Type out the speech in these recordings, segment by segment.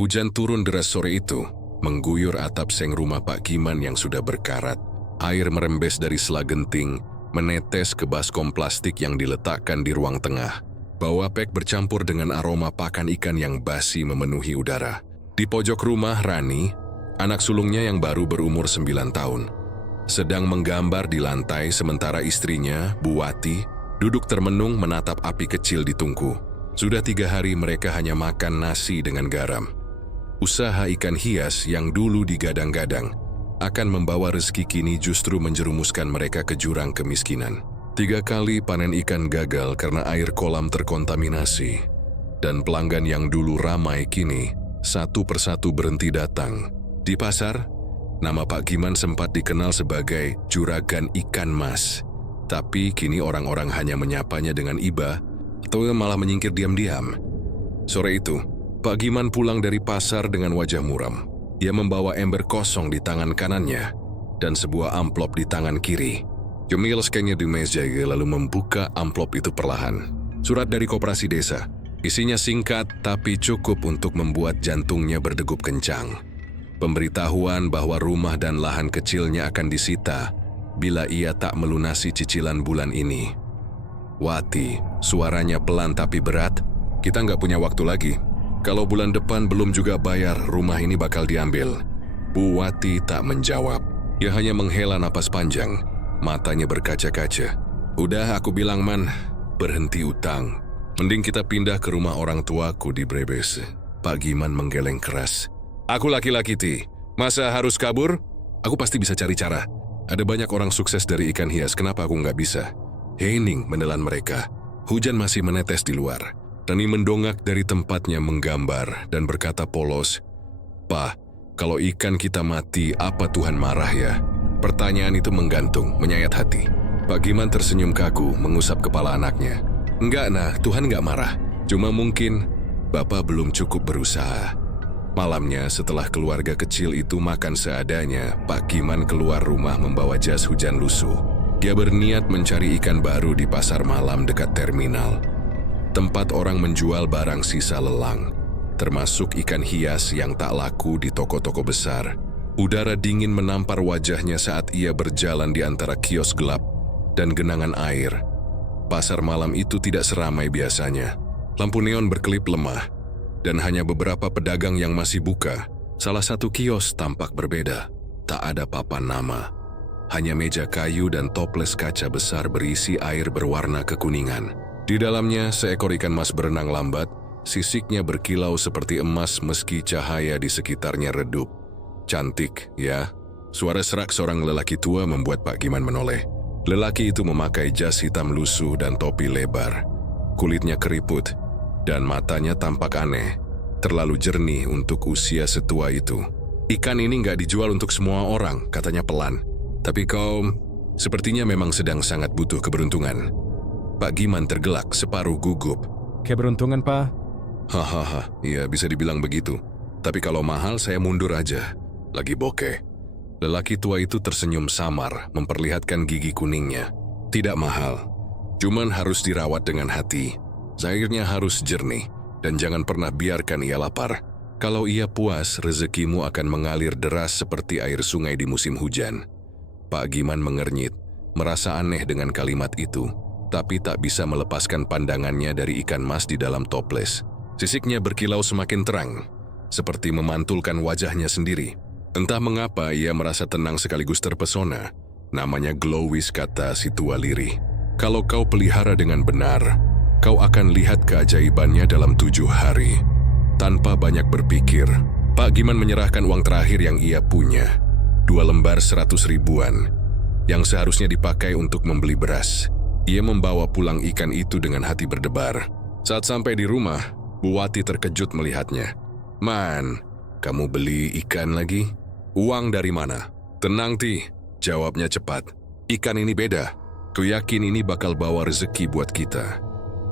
Hujan turun deras sore itu, mengguyur atap seng rumah Pak Giman yang sudah berkarat. Air merembes dari sela genting, menetes ke baskom plastik yang diletakkan di ruang tengah. Bau apek bercampur dengan aroma pakan ikan yang basi memenuhi udara. Di pojok rumah, Rani, anak sulungnya yang baru berumur 9 tahun, sedang menggambar di lantai sementara istrinya, Bu Wati, duduk termenung menatap api kecil di tungku. Sudah 3 hari mereka hanya makan nasi dengan garam. Usaha ikan hias yang dulu digadang-gadang akan membawa rezeki kini justru menjerumuskan mereka ke jurang kemiskinan. 3 kali panen ikan gagal karena air kolam terkontaminasi. Dan pelanggan yang dulu ramai kini satu persatu berhenti datang. Di pasar, nama Pak Giman sempat dikenal sebagai juragan ikan mas. Tapi kini orang-orang hanya menyapanya dengan iba atau malah menyingkir diam-diam. Sore itu, Pak Giman pulang dari pasar dengan wajah muram. Ia membawa ember kosong di tangan kanannya dan sebuah amplop di tangan kiri. Memileskannya di meja lalu membuka amplop itu perlahan. Surat dari koperasi desa. Isinya singkat tapi cukup untuk membuat jantungnya berdegup kencang. Pemberitahuan bahwa rumah dan lahan kecilnya akan disita bila ia tak melunasi cicilan bulan ini. Wati, suaranya pelan tapi berat. Kita nggak punya waktu lagi. Kalau bulan depan belum juga bayar, rumah ini bakal diambil. Bu Wati tak menjawab. Ia hanya menghela napas panjang. Matanya berkaca-kaca. Udah aku bilang, Man, berhenti utang. Mending kita pindah ke rumah orang tuaku di Brebes. Pak Giman menggeleng keras. Aku laki-laki, Ti. Masa harus kabur? Aku pasti bisa cari cara. Ada banyak orang sukses dari ikan hias, kenapa aku nggak bisa? Hening menelan mereka. Hujan masih menetes di luar. Rani mendongak dari tempatnya menggambar dan berkata polos, "Pak, kalau ikan kita mati, apa Tuhan marah ya?" Pertanyaan itu menggantung, menyayat hati. Pak Giman tersenyum kaku, mengusap kepala anaknya. "Enggak, nah, Tuhan enggak marah. Cuma mungkin Bapak belum cukup berusaha." Malamnya, setelah keluarga kecil itu makan seadanya, Pak Giman keluar rumah membawa jas hujan lusuh. Dia berniat mencari ikan baru di pasar malam dekat terminal. Tempat orang menjual barang sisa lelang, termasuk ikan hias yang tak laku di toko-toko besar. Udara dingin menampar wajahnya saat ia berjalan di antara kios gelap dan genangan air. Pasar malam itu tidak seramai biasanya. Lampu neon berkelip lemah, dan hanya beberapa pedagang yang masih buka. Salah satu kios tampak berbeda. Tak ada papan nama. Hanya meja kayu dan toples kaca besar berisi air berwarna kekuningan. Di dalamnya, seekor ikan mas berenang lambat, sisiknya berkilau seperti emas meski cahaya di sekitarnya redup. Cantik, ya? Suara serak seorang lelaki tua membuat Pak Giman menoleh. Lelaki itu memakai jas hitam lusuh dan topi lebar. Kulitnya keriput, dan matanya tampak aneh, terlalu jernih untuk usia setua itu. "Ikan ini nggak dijual untuk semua orang," katanya pelan. "Tapi kau sepertinya memang sedang sangat butuh keberuntungan." Pak Giman tergelak separuh gugup. "Keberuntungan, Pak?" "Hahaha, iya bisa dibilang begitu. Tapi kalau mahal saya mundur aja. Lagi bokeh." Lelaki tua itu tersenyum samar, memperlihatkan gigi kuningnya. "Tidak mahal, cuman harus dirawat dengan hati. Airnya harus jernih, dan jangan pernah biarkan ia lapar. Kalau ia puas, rezekimu akan mengalir deras seperti air sungai di musim hujan." Pak Giman mengernyit, merasa aneh dengan kalimat itu, tapi tak bisa melepaskan pandangannya dari ikan mas di dalam toples. Sisiknya berkilau semakin terang, seperti memantulkan wajahnya sendiri. Entah mengapa ia merasa tenang sekaligus terpesona. Namanya glowis, kata si tua lirih. "Kalau kau pelihara dengan benar, kau akan lihat keajaibannya dalam 7 hari. Tanpa banyak berpikir, Pak Giman menyerahkan uang terakhir yang ia punya. 2 lembar 100 ribuan, yang seharusnya dipakai untuk membeli beras. Ia membawa pulang ikan itu dengan hati berdebar. Saat sampai di rumah, Bu Wati terkejut melihatnya. "Man, kamu beli ikan lagi? Uang dari mana?" "Tenang, Ti," jawabnya cepat. "Ikan ini beda. Ku yakin ini bakal bawa rezeki buat kita."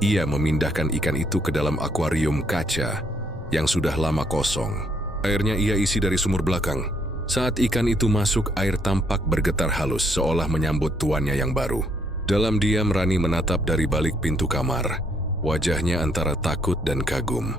Ia memindahkan ikan itu ke dalam akuarium kaca yang sudah lama kosong. Airnya ia isi dari sumur belakang. Saat ikan itu masuk, air tampak bergetar halus seolah menyambut tuannya yang baru. Dalam diam, Rani menatap dari balik pintu kamar. Wajahnya antara takut dan kagum.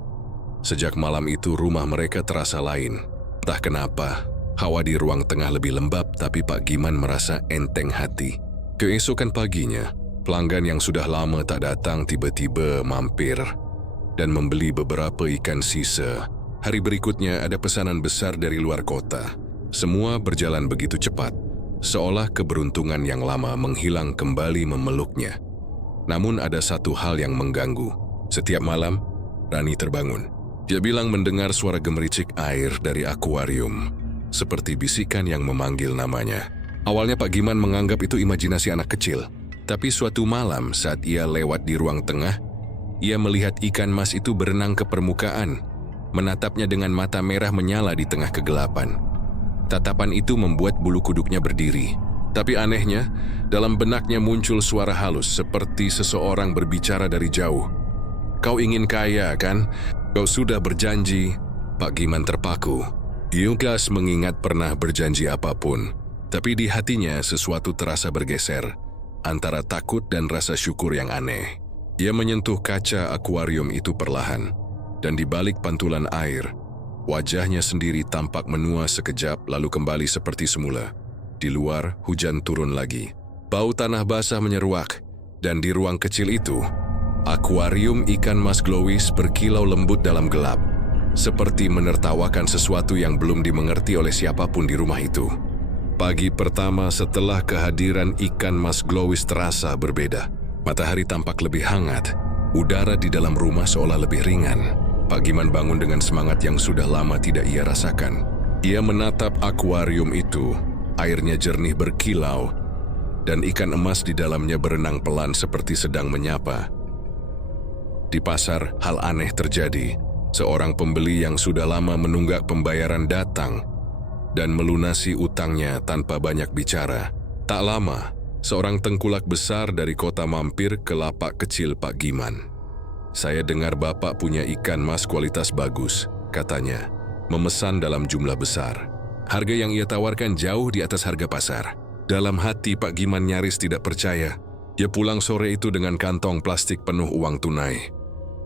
Sejak malam itu rumah mereka terasa lain. Entah kenapa, hawa di ruang tengah lebih lembab tapi Pak Giman merasa enteng hati. Keesokan paginya, pelanggan yang sudah lama tak datang tiba-tiba mampir dan membeli beberapa ikan sisa. Hari berikutnya ada pesanan besar dari luar kota. Semua berjalan begitu cepat, seolah keberuntungan yang lama menghilang kembali memeluknya. Namun ada satu hal yang mengganggu. Setiap malam, Rani terbangun. Dia bilang mendengar suara gemericik air dari akuarium, seperti bisikan yang memanggil namanya. Awalnya Pak Giman menganggap itu imajinasi anak kecil. Tapi suatu malam saat ia lewat di ruang tengah, ia melihat ikan mas itu berenang ke permukaan, menatapnya dengan mata merah menyala di tengah kegelapan. Tatapan itu membuat bulu kuduknya berdiri. Tapi anehnya, dalam benaknya muncul suara halus seperti seseorang berbicara dari jauh. "Kau ingin kaya, kan? Kau sudah berjanji." Pak Giman terpaku. Yugas mengingat pernah berjanji apapun. Tapi di hatinya sesuatu terasa bergeser, antara takut dan rasa syukur yang aneh. Ia menyentuh kaca akuarium itu perlahan, dan di balik pantulan air, wajahnya sendiri tampak menua sekejap lalu kembali seperti semula. Di luar, hujan turun lagi. Bau tanah basah menyeruak, dan di ruang kecil itu, akuarium ikan mas glowis berkilau lembut dalam gelap, seperti menertawakan sesuatu yang belum dimengerti oleh siapapun di rumah itu. Pagi pertama setelah kehadiran ikan mas glowis terasa berbeda. Matahari tampak lebih hangat, udara di dalam rumah seolah lebih ringan. Pak Giman bangun dengan semangat yang sudah lama tidak ia rasakan. Ia menatap akuarium itu, airnya jernih berkilau, dan ikan emas di dalamnya berenang pelan seperti sedang menyapa. Di pasar, hal aneh terjadi. Seorang pembeli yang sudah lama menunggak pembayaran datang dan melunasi utangnya tanpa banyak bicara. Tak lama, seorang tengkulak besar dari kota mampir ke lapak kecil Pak Giman. "Saya dengar Bapak punya ikan mas kualitas bagus," katanya, memesan dalam jumlah besar. Harga yang ia tawarkan jauh di atas harga pasar. Dalam hati Pak Giman nyaris tidak percaya. Dia pulang sore itu dengan kantong plastik penuh uang tunai.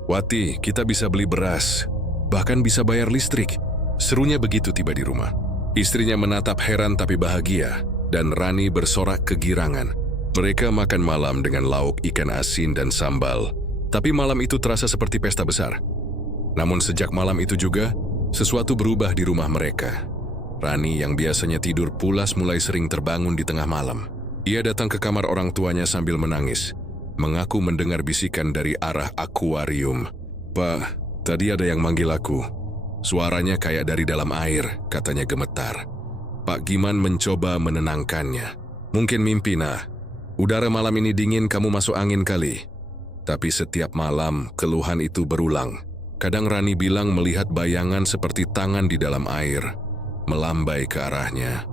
"Wati, kita bisa beli beras, bahkan bisa bayar listrik," serunya begitu tiba di rumah. Istrinya menatap heran tapi bahagia, dan Rani bersorak kegirangan. Mereka makan malam dengan lauk ikan asin dan sambal. Tapi malam itu terasa seperti pesta besar. Namun sejak malam itu juga, sesuatu berubah di rumah mereka. Rani yang biasanya tidur pulas mulai sering terbangun di tengah malam. Ia datang ke kamar orang tuanya sambil menangis, mengaku mendengar bisikan dari arah akuarium. "Pak, tadi ada yang manggil aku. Suaranya kayak dari dalam air," katanya gemetar. Pak Giman mencoba menenangkannya. "Mungkin mimpi, nah. Udara malam ini dingin, kamu masuk angin kali." Tapi setiap malam, keluhan itu berulang. Kadang Rani bilang melihat bayangan seperti tangan di dalam air, melambai ke arahnya.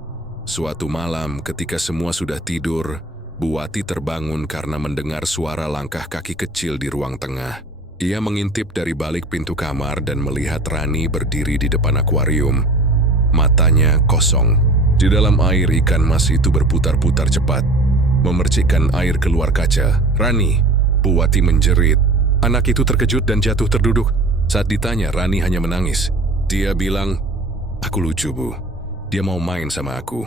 Suatu malam, ketika semua sudah tidur, Bu Wati terbangun karena mendengar suara langkah kaki kecil di ruang tengah. Ia mengintip dari balik pintu kamar dan melihat Rani berdiri di depan akuarium. Matanya kosong. Di dalam air ikan mas itu berputar-putar cepat, memercikkan air keluar kaca. "Rani!" Bu Wati menjerit. Anak itu terkejut dan jatuh terduduk. Saat ditanya, Rani hanya menangis. Dia bilang, "Aku lucu, Bu. Dia mau main sama aku."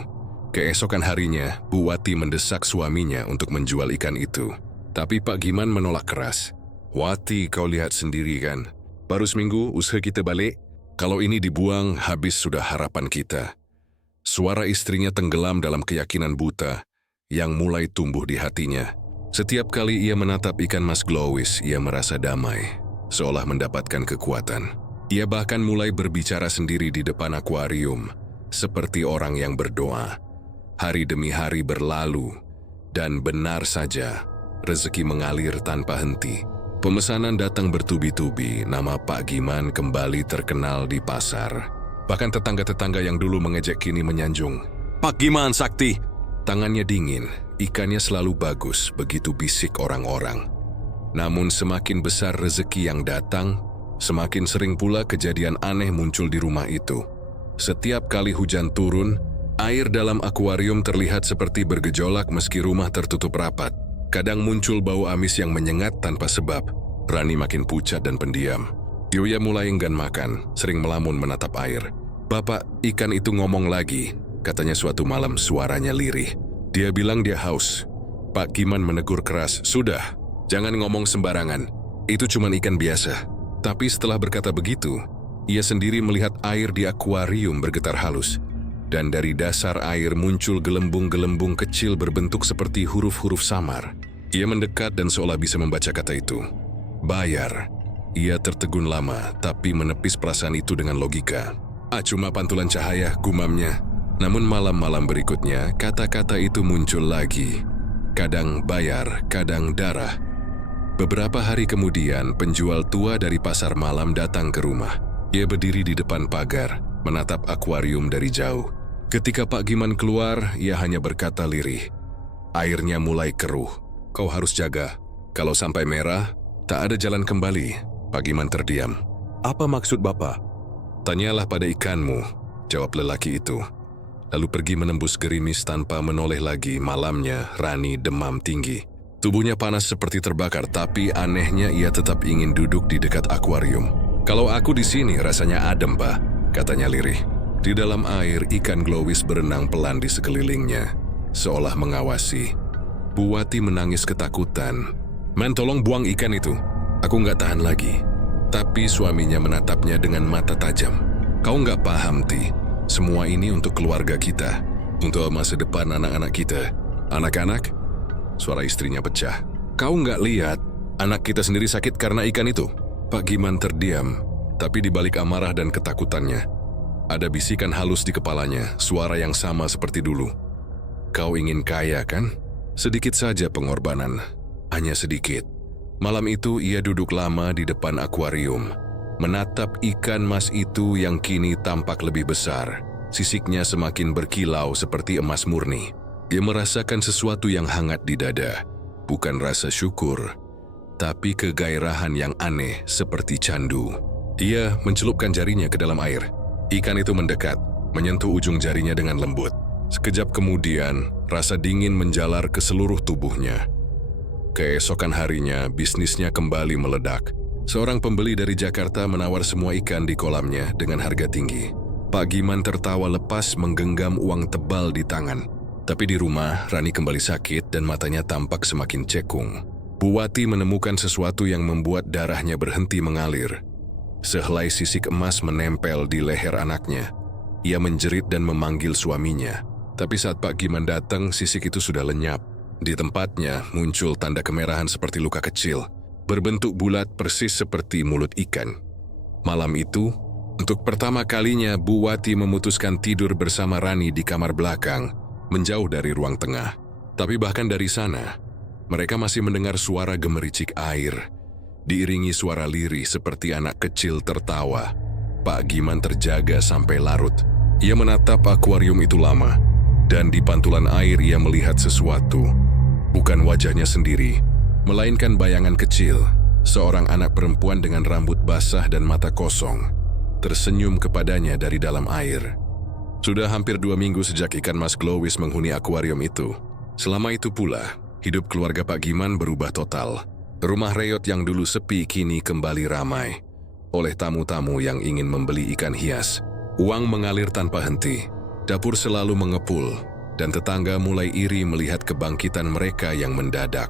Keesokan harinya, Bu Wati mendesak suaminya untuk menjual ikan itu. Tapi Pak Giman menolak keras. "Wati, kau lihat sendiri kan? Baru seminggu usaha kita balik. Kalau ini dibuang, habis sudah harapan kita." Suara istrinya tenggelam dalam keyakinan buta yang mulai tumbuh di hatinya. Setiap kali ia menatap ikan mas glowis, ia merasa damai, seolah mendapatkan kekuatan. Ia bahkan mulai berbicara sendiri di depan akuarium, seperti orang yang berdoa. Hari demi hari berlalu, dan benar saja, rezeki mengalir tanpa henti. Pemesanan datang bertubi-tubi, nama Pak Giman kembali terkenal di pasar. Bahkan tetangga-tetangga yang dulu mengejek kini menyanjung, "Pak Giman sakti!" Tangannya dingin, ikannya selalu bagus, begitu bisik orang-orang. Namun semakin besar rezeki yang datang, semakin sering pula kejadian aneh muncul di rumah itu. Setiap kali hujan turun, air dalam akuarium terlihat seperti bergejolak meski rumah tertutup rapat. Kadang muncul bau amis yang menyengat tanpa sebab. Rani makin pucat dan pendiam. Dioya mulai enggan makan, sering melamun menatap air. "Bapak, ikan itu ngomong lagi," katanya suatu malam suaranya lirih. Dia bilang dia haus. Pak Giman menegur keras, "Sudah, jangan ngomong sembarangan. Itu cuma ikan biasa." Tapi setelah berkata begitu, ia sendiri melihat air di akuarium bergetar halus. Dan dari dasar air muncul gelembung-gelembung kecil berbentuk seperti huruf-huruf samar. Ia mendekat dan seolah bisa membaca kata itu. "Bayar." Ia tertegun lama, tapi menepis perasaan itu dengan logika. Cuma pantulan cahaya," gumamnya. Namun malam-malam berikutnya, kata-kata itu muncul lagi. Kadang bayar, kadang darah. Beberapa hari kemudian, penjual tua dari pasar malam datang ke rumah. Ia berdiri di depan pagar, menatap akuarium dari jauh. Ketika Pak Giman keluar, ia hanya berkata lirih, "Airnya mulai keruh. Kau harus jaga. Kalau sampai merah, tak ada jalan kembali." Pak Giman terdiam. "Apa maksud Bapak?" "Tanyalah pada ikanmu," jawab lelaki itu. Lalu pergi menembus gerimis tanpa menoleh lagi. Malamnya, Rani demam tinggi. Tubuhnya panas seperti terbakar, tapi anehnya ia tetap ingin duduk di dekat akuarium. "Kalau aku di sini rasanya adem, Pak," katanya lirih. Di dalam air, ikan glowis berenang pelan di sekelilingnya, seolah mengawasi. Bu Wati menangis ketakutan. "Man, tolong buang ikan itu. Aku nggak tahan lagi." Tapi suaminya menatapnya dengan mata tajam. "Kau nggak paham, Ti. Semua ini untuk keluarga kita. Untuk masa depan anak-anak kita." "Anak-anak?" Suara istrinya pecah. "Kau nggak lihat anak kita sendiri sakit karena ikan itu?" Pak Giman terdiam, tapi di balik amarah dan ketakutannya, ada bisikan halus di kepalanya, suara yang sama seperti dulu. "Kau ingin kaya, kan? Sedikit saja pengorbanan. Hanya sedikit." Malam itu ia duduk lama di depan akuarium, menatap ikan mas itu yang kini tampak lebih besar. Sisiknya semakin berkilau seperti emas murni. Ia merasakan sesuatu yang hangat di dada, bukan rasa syukur, tapi kegairahan yang aneh seperti candu. Ia mencelupkan jarinya ke dalam air. Ikan itu mendekat, menyentuh ujung jarinya dengan lembut. Sekejap kemudian, rasa dingin menjalar ke seluruh tubuhnya. Keesokan harinya, bisnisnya kembali meledak. Seorang pembeli dari Jakarta menawar semua ikan di kolamnya dengan harga tinggi. Pak Giman tertawa lepas menggenggam uang tebal di tangan. Tapi di rumah, Rani kembali sakit dan matanya tampak semakin cekung. Bu Wati menemukan sesuatu yang membuat darahnya berhenti mengalir. Sehelai sisik emas menempel di leher anaknya. Ia menjerit dan memanggil suaminya. Tapi saat Pak Giman datang, sisik itu sudah lenyap. Di tempatnya muncul tanda kemerahan seperti luka kecil, berbentuk bulat persis seperti mulut ikan. Malam itu, untuk pertama kalinya Bu Wati memutuskan tidur bersama Rani di kamar belakang, menjauh dari ruang tengah. Tapi bahkan dari sana, mereka masih mendengar suara gemericik air, diiringi suara lirih seperti anak kecil tertawa. Pak Giman terjaga sampai larut. Ia menatap akuarium itu lama, dan di pantulan air ia melihat sesuatu. Bukan wajahnya sendiri, melainkan bayangan kecil, seorang anak perempuan dengan rambut basah dan mata kosong, tersenyum kepadanya dari dalam air. Sudah hampir 2 minggu sejak ikan mas glowis menghuni akuarium itu. Selama itu pula, hidup keluarga Pak Giman berubah total. Rumah reyot yang dulu sepi kini kembali ramai oleh tamu-tamu yang ingin membeli ikan hias. Uang mengalir tanpa henti, dapur selalu mengepul, dan tetangga mulai iri melihat kebangkitan mereka yang mendadak.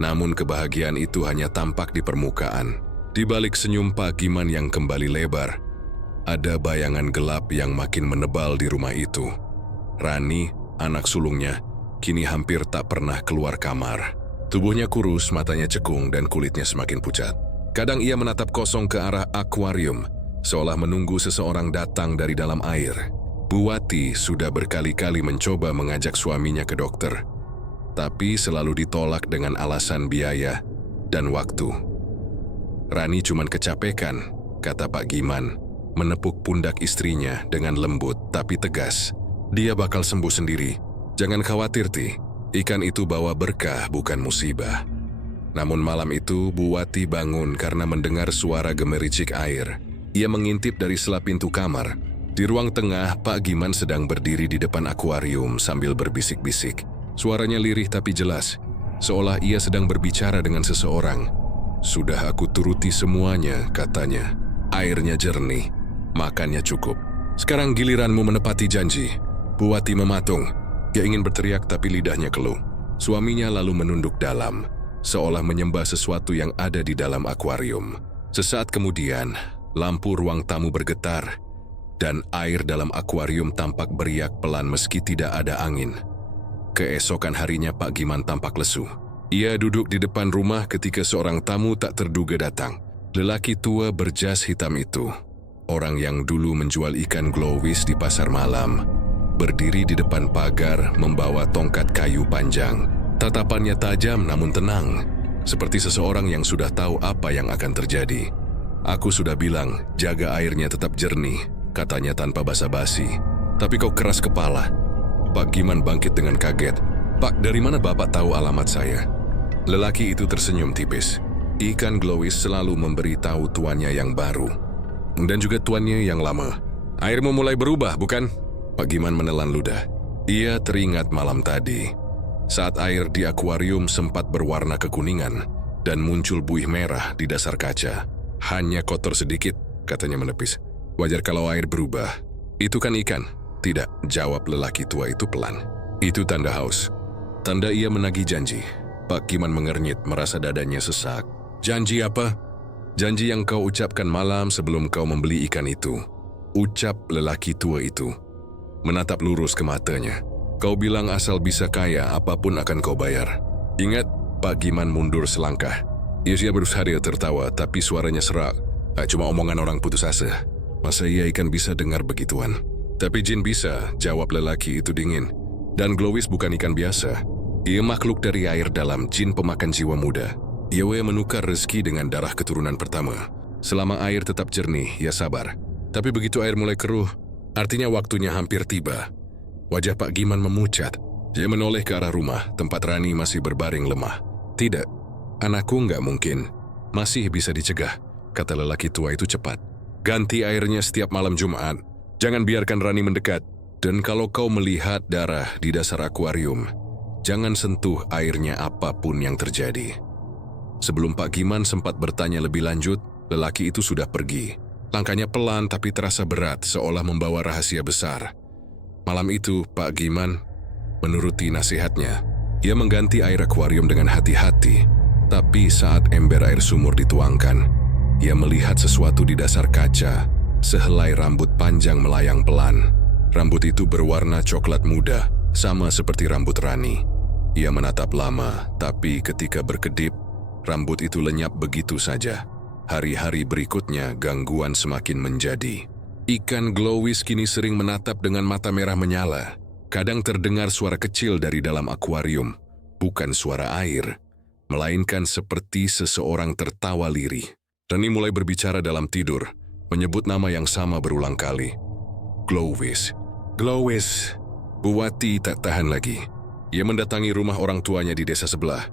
Namun kebahagiaan itu hanya tampak di permukaan. Di balik senyum Pak Giman yang kembali lebar, ada bayangan gelap yang makin menebal di rumah itu. Rani, anak sulungnya, kini hampir tak pernah keluar kamar. Tubuhnya kurus, matanya cekung, dan kulitnya semakin pucat. Kadang ia menatap kosong ke arah akuarium, seolah menunggu seseorang datang dari dalam air. Bu Wati sudah berkali-kali mencoba mengajak suaminya ke dokter, tapi selalu ditolak dengan alasan biaya dan waktu. "Rani cuman kecapekan," kata Pak Giman, menepuk pundak istrinya dengan lembut tapi tegas. "Dia bakal sembuh sendiri. Jangan khawatir, Ti. Ikan itu bawa berkah, bukan musibah." Namun malam itu, Bu Wati bangun karena mendengar suara gemericik air. Ia mengintip dari sela pintu kamar. Di ruang tengah, Pak Giman sedang berdiri di depan akuarium sambil berbisik-bisik. Suaranya lirih tapi jelas, seolah ia sedang berbicara dengan seseorang. Sudah aku turuti semuanya, katanya. Airnya jernih, makannya cukup. Sekarang giliranmu menepati janji. Buati mematung. Ia ingin berteriak tapi lidahnya keluh. Suaminya lalu menunduk dalam, seolah menyembah sesuatu yang ada di dalam akuarium. Sesaat kemudian, lampu ruang tamu bergetar, dan air dalam akuarium tampak beriak pelan meski tidak ada angin. Keesokan harinya Pak Giman tampak lesu. Ia duduk di depan rumah ketika seorang tamu tak terduga datang. Lelaki tua berjas hitam itu, orang yang dulu menjual ikan glowis di pasar malam, berdiri di depan pagar membawa tongkat kayu panjang. Tatapannya tajam namun tenang, seperti seseorang yang sudah tahu apa yang akan terjadi. Aku sudah bilang, jaga airnya tetap jernih, katanya tanpa basa-basi. Tapi kau keras kepala. Pak Giman bangkit dengan kaget. Pak, dari mana Bapak tahu alamat saya? Lelaki itu tersenyum tipis. Ikan glowis selalu memberitahu tuannya yang baru. Dan juga tuannya yang lama. Airmu mulai berubah, bukan? Pak Giman menelan ludah. Ia teringat malam tadi, saat air di akuarium sempat berwarna kekuningan dan muncul buih merah di dasar kaca. Hanya kotor sedikit, katanya menepis. Wajar kalau air berubah. Itu kan ikan? Tidak, jawab lelaki tua itu pelan. Itu tanda haus. Tanda ia menagih janji. Pak Giman mengernyit, merasa dadanya sesak. Janji apa? Janji yang kau ucapkan malam sebelum kau membeli ikan itu. Ucap lelaki tua itu. Menatap lurus ke matanya. Kau bilang asal bisa kaya, apapun akan kau bayar. Ingat, Pak Giman mundur selangkah. Ia berusaha tertawa, tapi suaranya serak. Cuma omongan orang putus asa. Masa ia ikan bisa dengar begituan? Tapi jin bisa, jawab lelaki itu dingin. Dan glowis bukan ikan biasa. Ia makhluk dari air dalam, jin pemakan jiwa muda. Ia menukar rezeki dengan darah keturunan pertama. Selama air tetap jernih, ia sabar. Tapi begitu air mulai keruh, artinya waktunya hampir tiba. Wajah Pak Giman memucat. Dia menoleh ke arah rumah, tempat Rani masih berbaring lemah. Tidak, anakku nggak mungkin. Masih bisa dicegah, kata lelaki tua itu cepat. Ganti airnya setiap malam Jumat. Jangan biarkan Rani mendekat. Dan kalau kau melihat darah di dasar akuarium, jangan sentuh airnya apapun yang terjadi. Sebelum Pak Giman sempat bertanya lebih lanjut, lelaki itu sudah pergi. Langkahnya pelan tapi terasa berat, seolah membawa rahasia besar. Malam itu, Pak Giman menuruti nasihatnya. Ia mengganti air akuarium dengan hati-hati. Tapi saat ember air sumur dituangkan, ia melihat sesuatu di dasar kaca, sehelai rambut panjang melayang pelan. Rambut itu berwarna coklat muda, sama seperti rambut Rani. Ia menatap lama, tapi ketika berkedip, rambut itu lenyap begitu saja. Hari-hari berikutnya, gangguan semakin menjadi. Ikan glowis kini sering menatap dengan mata merah menyala. Kadang terdengar suara kecil dari dalam akuarium. Bukan suara air, melainkan seperti seseorang tertawa lirih. Rani mulai berbicara dalam tidur, menyebut nama yang sama berulang kali. Glowis. Glowis. Buati tak tahan lagi. Ia mendatangi rumah orang tuanya di desa sebelah,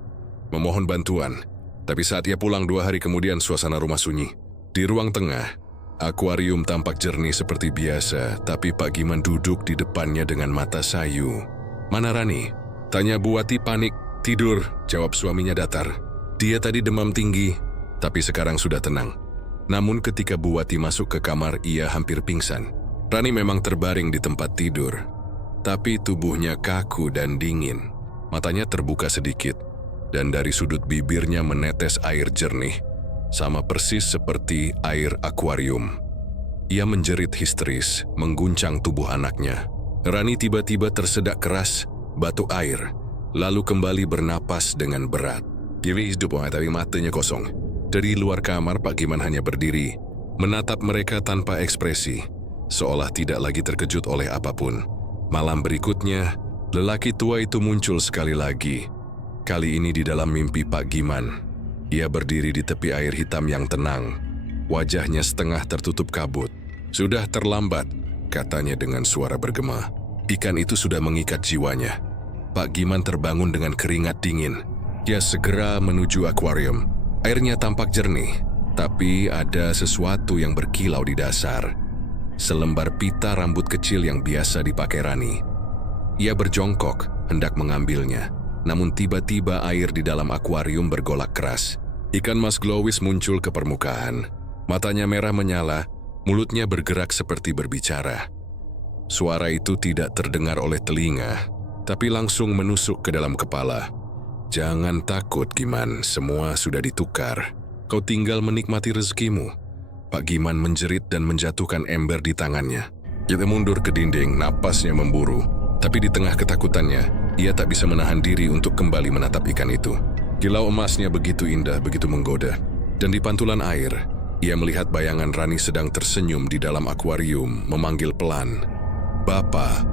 memohon bantuan. Tapi saat ia pulang 2 hari kemudian, suasana rumah sunyi. Di ruang tengah, akuarium tampak jernih seperti biasa, tapi Pak Giman duduk di depannya dengan mata sayu. Mana Rani? Tanya Buati panik. Tidur, jawab suaminya datar. Dia tadi demam tinggi, tapi sekarang sudah tenang. Namun ketika Buati masuk ke kamar, ia hampir pingsan. Rani memang terbaring di tempat tidur, tapi tubuhnya kaku dan dingin. Matanya terbuka sedikit, dan dari sudut bibirnya menetes air jernih, sama persis seperti air akuarium. Ia menjerit histeris, mengguncang tubuh anaknya. Rani tiba-tiba tersedak keras, batuk air, lalu kembali bernapas dengan berat. Dia hidup tapi matanya kosong. Dari luar kamar, Pak Giman hanya berdiri, menatap mereka tanpa ekspresi, seolah tidak lagi terkejut oleh apapun. Malam berikutnya, lelaki tua itu muncul sekali lagi. Kali ini di dalam mimpi Pak Giman. Ia berdiri di tepi air hitam yang tenang. Wajahnya setengah tertutup kabut. Sudah terlambat, katanya dengan suara bergema. Ikan itu sudah mengikat jiwanya. Pak Giman terbangun dengan keringat dingin. Dia segera menuju akuarium. Airnya tampak jernih, tapi ada sesuatu yang berkilau di dasar. Selembar pita rambut kecil yang biasa dipakai Rani. Ia berjongkok, hendak mengambilnya. Namun tiba-tiba air di dalam akuarium bergolak keras. Ikan mas glowis muncul ke permukaan. Matanya merah menyala, mulutnya bergerak seperti berbicara. Suara itu tidak terdengar oleh telinga, tapi langsung menusuk ke dalam kepala. Jangan takut, Giman, semua sudah ditukar. Kau tinggal menikmati rezekimu. Pak Giman menjerit dan menjatuhkan ember di tangannya. Ia mundur ke dinding, napasnya memburu. Tapi di tengah ketakutannya, ia tak bisa menahan diri untuk kembali menatap ikan itu. Kilau emasnya begitu indah, begitu menggoda. Dan di pantulan air, ia melihat bayangan Rani sedang tersenyum di dalam akuarium, memanggil pelan, "Bapa."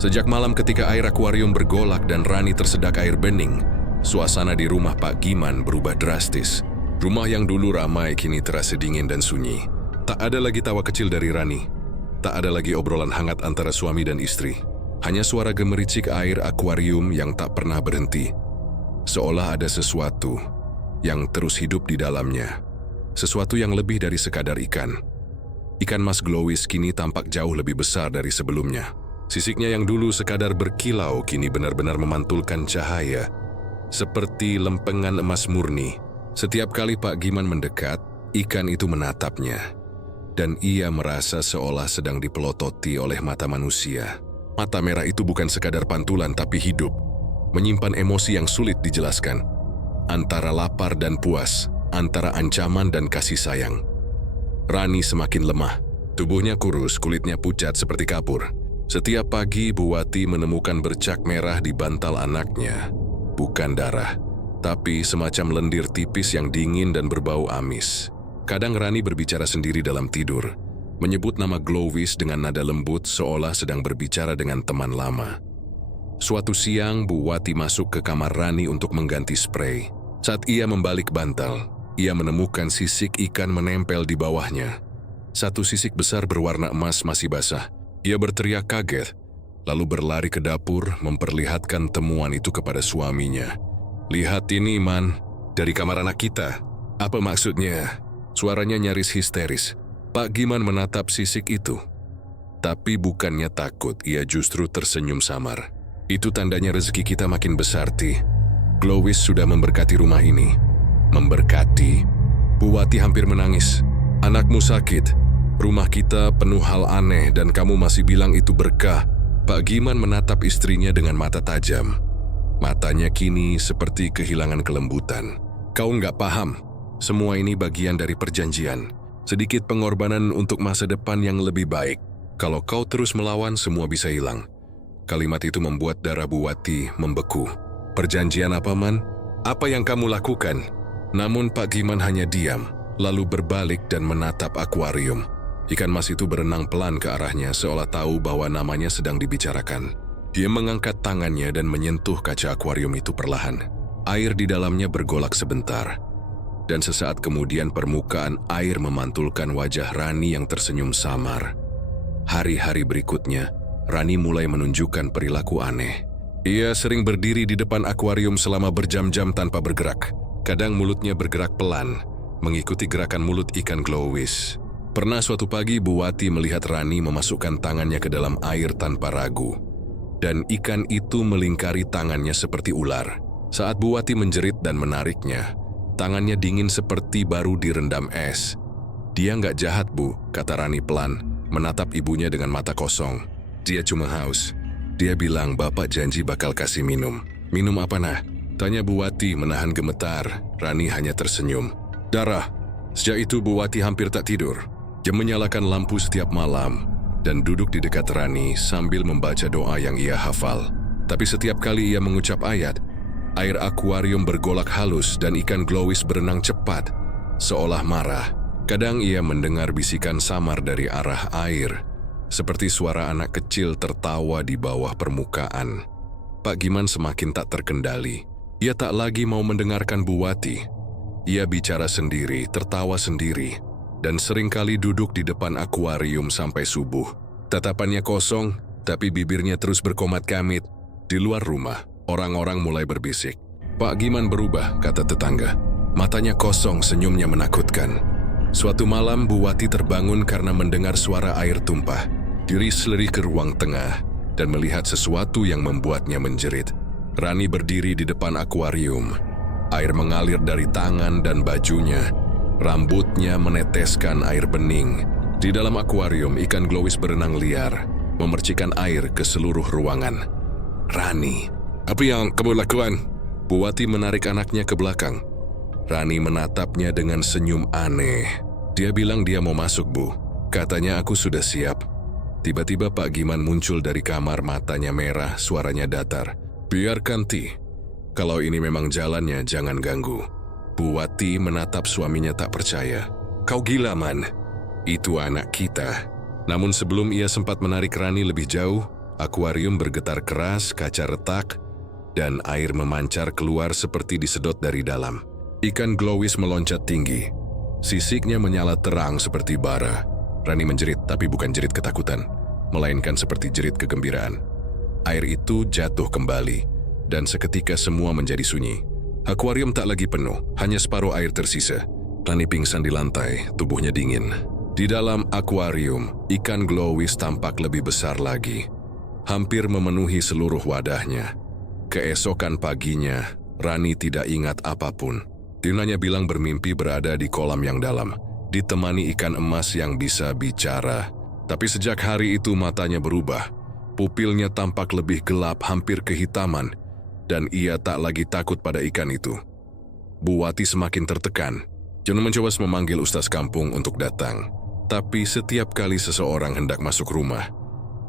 Sejak malam ketika air akuarium bergolak dan Rani tersedak air bening, suasana di rumah Pak Giman berubah drastis. Rumah yang dulu ramai kini terasa dingin dan sunyi. Tak ada lagi tawa kecil dari Rani. Tak ada lagi obrolan hangat antara suami dan istri. Hanya suara gemericik air akuarium yang tak pernah berhenti. Seolah ada sesuatu yang terus hidup di dalamnya. Sesuatu yang lebih dari sekadar ikan. Ikan mas glowis kini tampak jauh lebih besar dari sebelumnya. Sisiknya yang dulu sekadar berkilau kini benar-benar memantulkan cahaya. Seperti lempengan emas murni. Setiap kali Pak Giman mendekat, ikan itu menatapnya. Dan ia merasa seolah sedang dipelototi oleh mata manusia. Mata merah itu bukan sekadar pantulan tapi hidup. Menyimpan emosi yang sulit dijelaskan. Antara lapar dan puas, antara ancaman dan kasih sayang. Rani semakin lemah. Tubuhnya kurus, kulitnya pucat seperti kapur. Setiap pagi Bu Wati menemukan bercak merah di bantal anaknya. Bukan darah, tapi semacam lendir tipis yang dingin dan berbau amis. Kadang Rani berbicara sendiri dalam tidur, menyebut nama Glowis dengan nada lembut seolah sedang berbicara dengan teman lama. Suatu siang, Bu Wati masuk ke kamar Rani untuk mengganti spray. Saat ia membalik bantal, ia menemukan sisik ikan menempel di bawahnya. Satu sisik besar berwarna emas masih basah. Ia berteriak kaget, lalu berlari ke dapur memperlihatkan temuan itu kepada suaminya. "Lihat ini, Man, dari kamar anak kita." "Apa maksudnya?" Suaranya nyaris histeris. Pak Giman menatap sisik itu. Tapi bukannya takut, ia justru tersenyum samar. "Itu tandanya rezeki kita makin besar, Ti. Glowis sudah memberkati rumah ini." "Memberkati?" Bu Wati hampir menangis. "Anakmu sakit. Rumah kita penuh hal aneh dan kamu masih bilang itu berkah." Pak Giman menatap istrinya dengan mata tajam. Matanya kini seperti kehilangan kelembutan. "Kau nggak paham. Semua ini bagian dari perjanjian. Sedikit pengorbanan untuk masa depan yang lebih baik. Kalau kau terus melawan, semua bisa hilang." Kalimat itu membuat darah Bu Wati membeku. "Perjanjian apa, Man? Apa yang kamu lakukan?" Namun Pak Giman hanya diam, lalu berbalik dan menatap akuarium. Ikan mas itu berenang pelan ke arahnya seolah tahu bahwa namanya sedang dibicarakan. Dia mengangkat tangannya dan menyentuh kaca akuarium itu perlahan. Air di dalamnya bergolak sebentar. Dan sesaat kemudian permukaan air memantulkan wajah Rani yang tersenyum samar. Hari-hari berikutnya, Rani mulai menunjukkan perilaku aneh. Ia sering berdiri di depan akuarium selama berjam-jam tanpa bergerak. Kadang mulutnya bergerak pelan, mengikuti gerakan mulut ikan glowis. Pernah suatu pagi Bu Wati melihat Rani memasukkan tangannya ke dalam air tanpa ragu. Dan ikan itu melingkari tangannya seperti ular. Saat Bu Wati menjerit dan menariknya, tangannya dingin seperti baru direndam es. "Dia nggak jahat, Bu," kata Rani pelan, menatap ibunya dengan mata kosong. "Dia cuma haus." Dia bilang, "Bapak janji bakal kasih minum." "Minum apa, Nah?" tanya Bu Wati menahan gemetar. Rani hanya tersenyum. "Darah." Sejak itu Bu Wati hampir tak tidur. Dia menyalakan lampu setiap malam dan duduk di dekat Rani sambil membaca doa yang ia hafal. Tapi setiap kali ia mengucap ayat, air akuarium bergolak halus dan ikan glowis berenang cepat, seolah marah. Kadang ia mendengar bisikan samar dari arah air, seperti suara anak kecil tertawa di bawah permukaan. Pak Giman semakin tak terkendali. Ia tak lagi mau mendengarkan Bu Wati. Ia bicara sendiri, tertawa sendiri, dan seringkali duduk di depan akuarium sampai subuh. Tatapannya kosong, tapi bibirnya terus berkomat kamit. Di luar rumah, orang-orang mulai berbisik. "Pak Giman berubah," kata tetangga. Matanya kosong, senyumnya menakutkan. Suatu malam Bu Wati terbangun karena mendengar suara air tumpah. Diri ke ruang tengah dan melihat sesuatu yang membuatnya menjerit. Rani berdiri di depan akuarium. Air mengalir dari tangan dan bajunya. Rambutnya meneteskan air bening. Di dalam akuarium, ikan glowis berenang liar, memercikan air ke seluruh ruangan. Rani, apa yang kamu lakukan? Bu Wati menarik anaknya ke belakang. Rani menatapnya dengan senyum aneh. Dia bilang dia mau masuk, Bu. Katanya aku sudah siap. Tiba-tiba Pak Giman muncul dari kamar, matanya merah, suaranya datar. Biarkan Ti. Kalau ini memang jalannya, jangan ganggu. Bu Wati menatap suaminya tak percaya. Kau gila, Man. Itu anak kita. Namun sebelum ia sempat menarik Rani lebih jauh, akuarium bergetar keras, kaca retak, dan air memancar keluar seperti disedot dari dalam. Ikan glowis meloncat tinggi. Sisiknya menyala terang seperti bara. Rani menjerit, tapi bukan jerit ketakutan, melainkan seperti jerit kegembiraan. Air itu jatuh kembali, dan seketika semua menjadi sunyi. Akuarium tak lagi penuh, hanya separuh air tersisa. Rani pingsan di lantai, tubuhnya dingin. Di dalam akuarium, ikan glowis tampak lebih besar lagi. Hampir memenuhi seluruh wadahnya. Keesokan paginya, Rani tidak ingat apapun. Dinanya bilang bermimpi berada di kolam yang dalam, ditemani ikan emas yang bisa bicara. Tapi sejak hari itu matanya berubah. Pupilnya tampak lebih gelap, hampir kehitaman, dan ia tak lagi takut pada ikan itu. Bu Wati semakin tertekan. Jono mencoba memanggil ustaz kampung untuk datang. Tapi setiap kali seseorang hendak masuk rumah,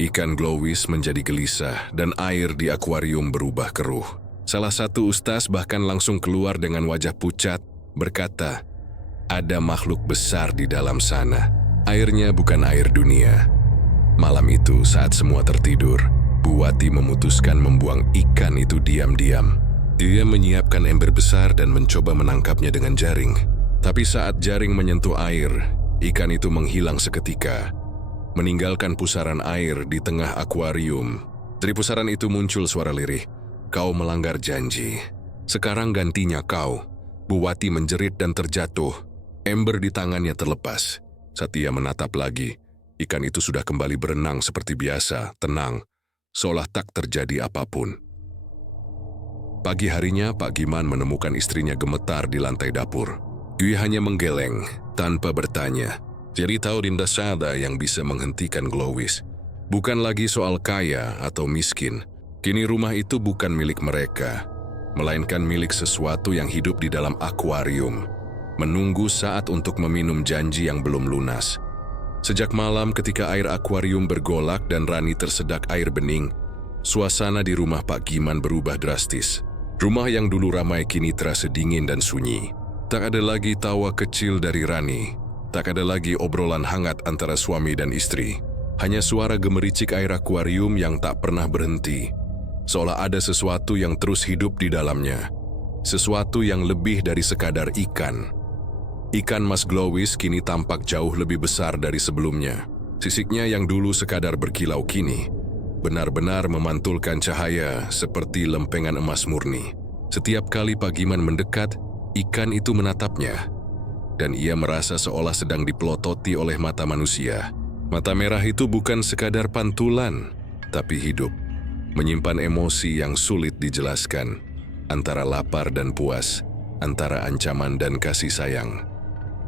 ikan glowis menjadi gelisah dan air di akuarium berubah keruh. Salah satu ustaz bahkan langsung keluar dengan wajah pucat, berkata, "Ada makhluk besar di dalam sana. Airnya bukan air dunia." Malam itu saat semua tertidur, Bu Wati memutuskan membuang ikan itu diam-diam. Dia menyiapkan ember besar dan mencoba menangkapnya dengan jaring. Tapi saat jaring menyentuh air, ikan itu menghilang seketika, meninggalkan pusaran air di tengah akuarium. Dari pusaran itu muncul suara lirih, "Kau melanggar janji. Sekarang gantinya kau." Bu Wati menjerit dan terjatuh. Ember di tangannya terlepas. Saat ia menatap lagi, ikan itu sudah kembali berenang seperti biasa, tenang, seolah tak terjadi apapun. Pagi harinya, Pak Giman menemukan istrinya gemetar di lantai dapur. Dwi hanya menggeleng, tanpa bertanya. Jadi tahu Dinda Sada yang bisa menghentikan glowis. Bukan lagi soal kaya atau miskin. Kini rumah itu bukan milik mereka, melainkan milik sesuatu yang hidup di dalam akuarium, menunggu saat untuk meminum janji yang belum lunas. Sejak malam ketika air akuarium bergolak dan Rani tersedak air bening, suasana di rumah Pak Giman berubah drastis. Rumah yang dulu ramai kini terasa dingin dan sunyi. Tak ada lagi tawa kecil dari Rani. Tak ada lagi obrolan hangat antara suami dan istri. Hanya suara gemericik air akuarium yang tak pernah berhenti. Seolah ada sesuatu yang terus hidup di dalamnya. Sesuatu yang lebih dari sekadar ikan. Ikan mas glowis kini tampak jauh lebih besar dari sebelumnya. Sisiknya yang dulu sekadar berkilau kini benar-benar memantulkan cahaya seperti lempengan emas murni. Setiap kali Pak Giman mendekat, ikan itu menatapnya. Dan ia merasa seolah sedang dipelototi oleh mata manusia. Mata merah itu bukan sekadar pantulan, tapi hidup. Menyimpan emosi yang sulit dijelaskan. Antara lapar dan puas, antara ancaman dan kasih sayang.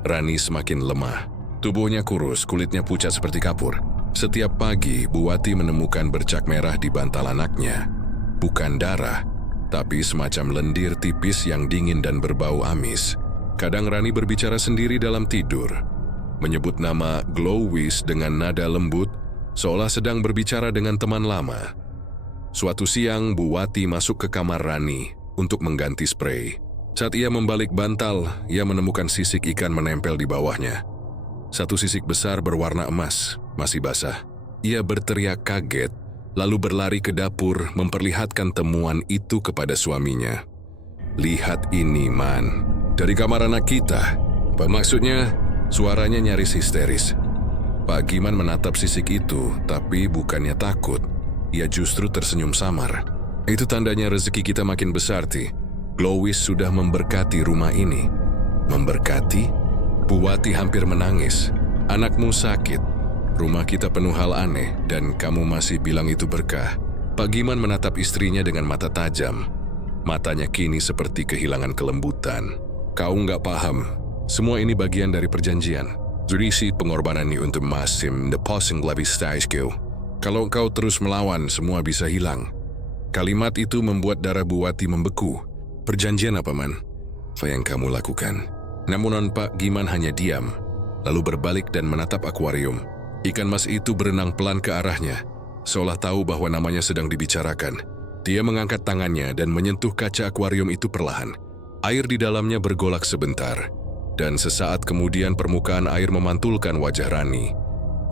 Rani semakin lemah. Tubuhnya kurus, kulitnya pucat seperti kapur. Setiap pagi, Bu Wati menemukan bercak merah di bantal anaknya. Bukan darah, tapi semacam lendir tipis yang dingin dan berbau amis. Kadang Rani berbicara sendiri dalam tidur, menyebut nama Glowis dengan nada lembut, seolah sedang berbicara dengan teman lama. Suatu siang, Bu Wati masuk ke kamar Rani untuk mengganti sprei. Saat ia membalik bantal, ia menemukan sisik ikan menempel di bawahnya. Satu sisik besar berwarna emas, masih basah. Ia berteriak kaget, lalu berlari ke dapur memperlihatkan temuan itu kepada suaminya. "Lihat ini, Man. Dari kamar anak kita." "Apa maksudnya?" Suaranya nyaris histeris. Pak Giman menatap sisik itu, tapi bukannya takut. Ia justru tersenyum samar. "Itu tandanya rezeki kita makin besar, Ti. Glowis sudah memberkati rumah ini." "Memberkati?" Bu Wati hampir menangis. "Anakmu sakit. Rumah kita penuh hal aneh dan kamu masih bilang itu berkah." Pak Giman menatap istrinya dengan mata tajam. Matanya kini seperti kehilangan kelembutan. Kau nggak paham. Semua ini bagian dari perjanjian. Zurisi pengorbanan ini untuk Masim the Passing Glavistaisku. Kalau kau terus melawan, semua bisa hilang. Kalimat itu membuat darah Buwati membeku. Perjanjian apa, Man? Apa yang kamu lakukan? Namun Pak Giman hanya diam, lalu berbalik dan menatap akuarium. Ikan mas itu berenang pelan ke arahnya, seolah tahu bahwa namanya sedang dibicarakan. Dia mengangkat tangannya dan menyentuh kaca akuarium itu perlahan. Air di dalamnya bergolak sebentar, dan sesaat kemudian permukaan air memantulkan wajah Rani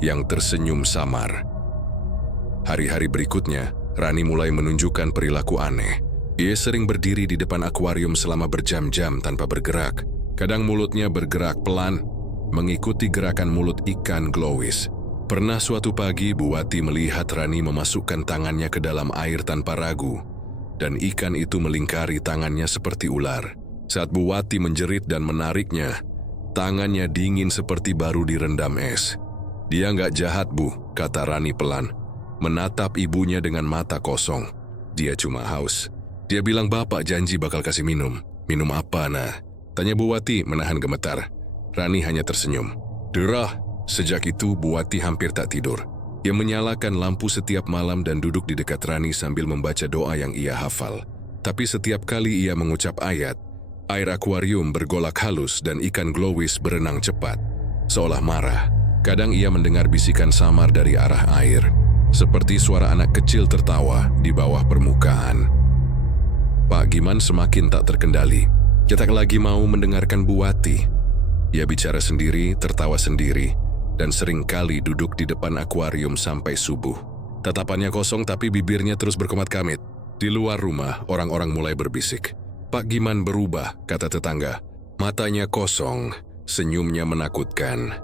yang tersenyum samar. Hari-hari berikutnya, Rani mulai menunjukkan perilaku aneh. Ia sering berdiri di depan akuarium selama berjam-jam tanpa bergerak. Kadang mulutnya bergerak pelan, mengikuti gerakan mulut ikan glowis. Pernah suatu pagi Buwati melihat Rani memasukkan tangannya ke dalam air tanpa ragu, dan ikan itu melingkari tangannya seperti ular. Saat Buwati menjerit dan menariknya, tangannya dingin seperti baru direndam es. Dia nggak jahat, Bu, kata Rani pelan, menatap ibunya dengan mata kosong. Dia cuma haus. Dia bilang bapak janji bakal kasih minum. Minum apa, nah? Tanya Buwati menahan gemetar. Rani hanya tersenyum. Derah. Sejak itu Buwati hampir tak tidur. Ia menyalakan lampu setiap malam dan duduk di dekat Rani sambil membaca doa yang ia hafal. Tapi setiap kali ia mengucap ayat, air akuarium bergolak halus dan ikan glowis berenang cepat, seolah marah. Kadang ia mendengar bisikan samar dari arah air, seperti suara anak kecil tertawa di bawah permukaan. Pak Giman semakin tak terkendali. Dia tak lagi mau mendengarkan Buwati. Ia bicara sendiri, tertawa sendiri, dan seringkali duduk di depan akuarium sampai subuh. Tatapannya kosong tapi bibirnya terus berkomat-kamit. Di luar rumah, orang-orang mulai berbisik. Pak Giman berubah, kata tetangga. Matanya kosong, senyumnya menakutkan.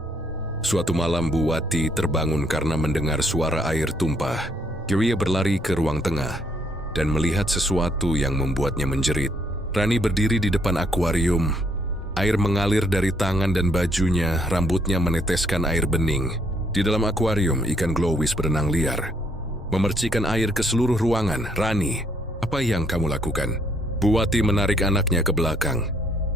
Suatu malam Buwati terbangun karena mendengar suara air tumpah. Ia berlari ke ruang tengah dan melihat sesuatu yang membuatnya menjerit. Rani berdiri di depan akuarium. Air mengalir dari tangan dan bajunya, rambutnya meneteskan air bening. Di dalam akuarium, ikan glowis berenang liar, memercikan air ke seluruh ruangan. Rani, apa yang kamu lakukan? Buwati menarik anaknya ke belakang.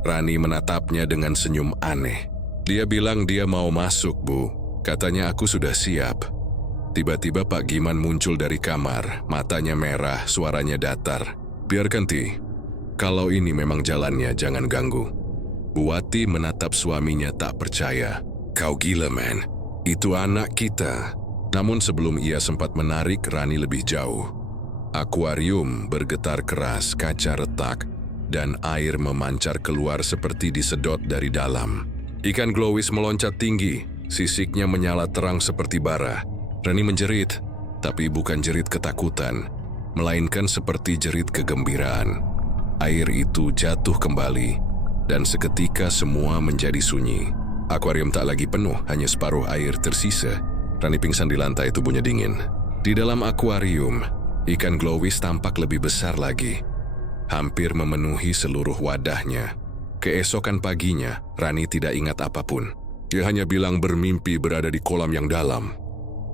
Rani menatapnya dengan senyum aneh. Dia bilang dia mau masuk, Bu. Katanya aku sudah siap. Tiba-tiba Pak Giman muncul dari kamar, matanya merah, suaranya datar. Biarkan, Ti. Kalau ini memang jalannya, jangan ganggu. Buwati menatap suaminya tak percaya. Kau gila, man. Itu anak kita. Namun sebelum ia sempat menarik Rani lebih jauh, akuarium bergetar keras, kaca retak, dan air memancar keluar seperti disedot dari dalam. Ikan glowis meloncat tinggi, sisiknya menyala terang seperti bara. Rani menjerit, tapi bukan jerit ketakutan, melainkan seperti jerit kegembiraan. Air itu jatuh kembali, dan seketika semua menjadi sunyi. Akuarium tak lagi penuh, hanya separuh air tersisa. Rani pingsan di lantai, tubuhnya dingin. Di dalam akuarium, ikan glowis tampak lebih besar lagi, hampir memenuhi seluruh wadahnya. Keesokan paginya, Rani tidak ingat apapun. Dia hanya bilang bermimpi berada di kolam yang dalam,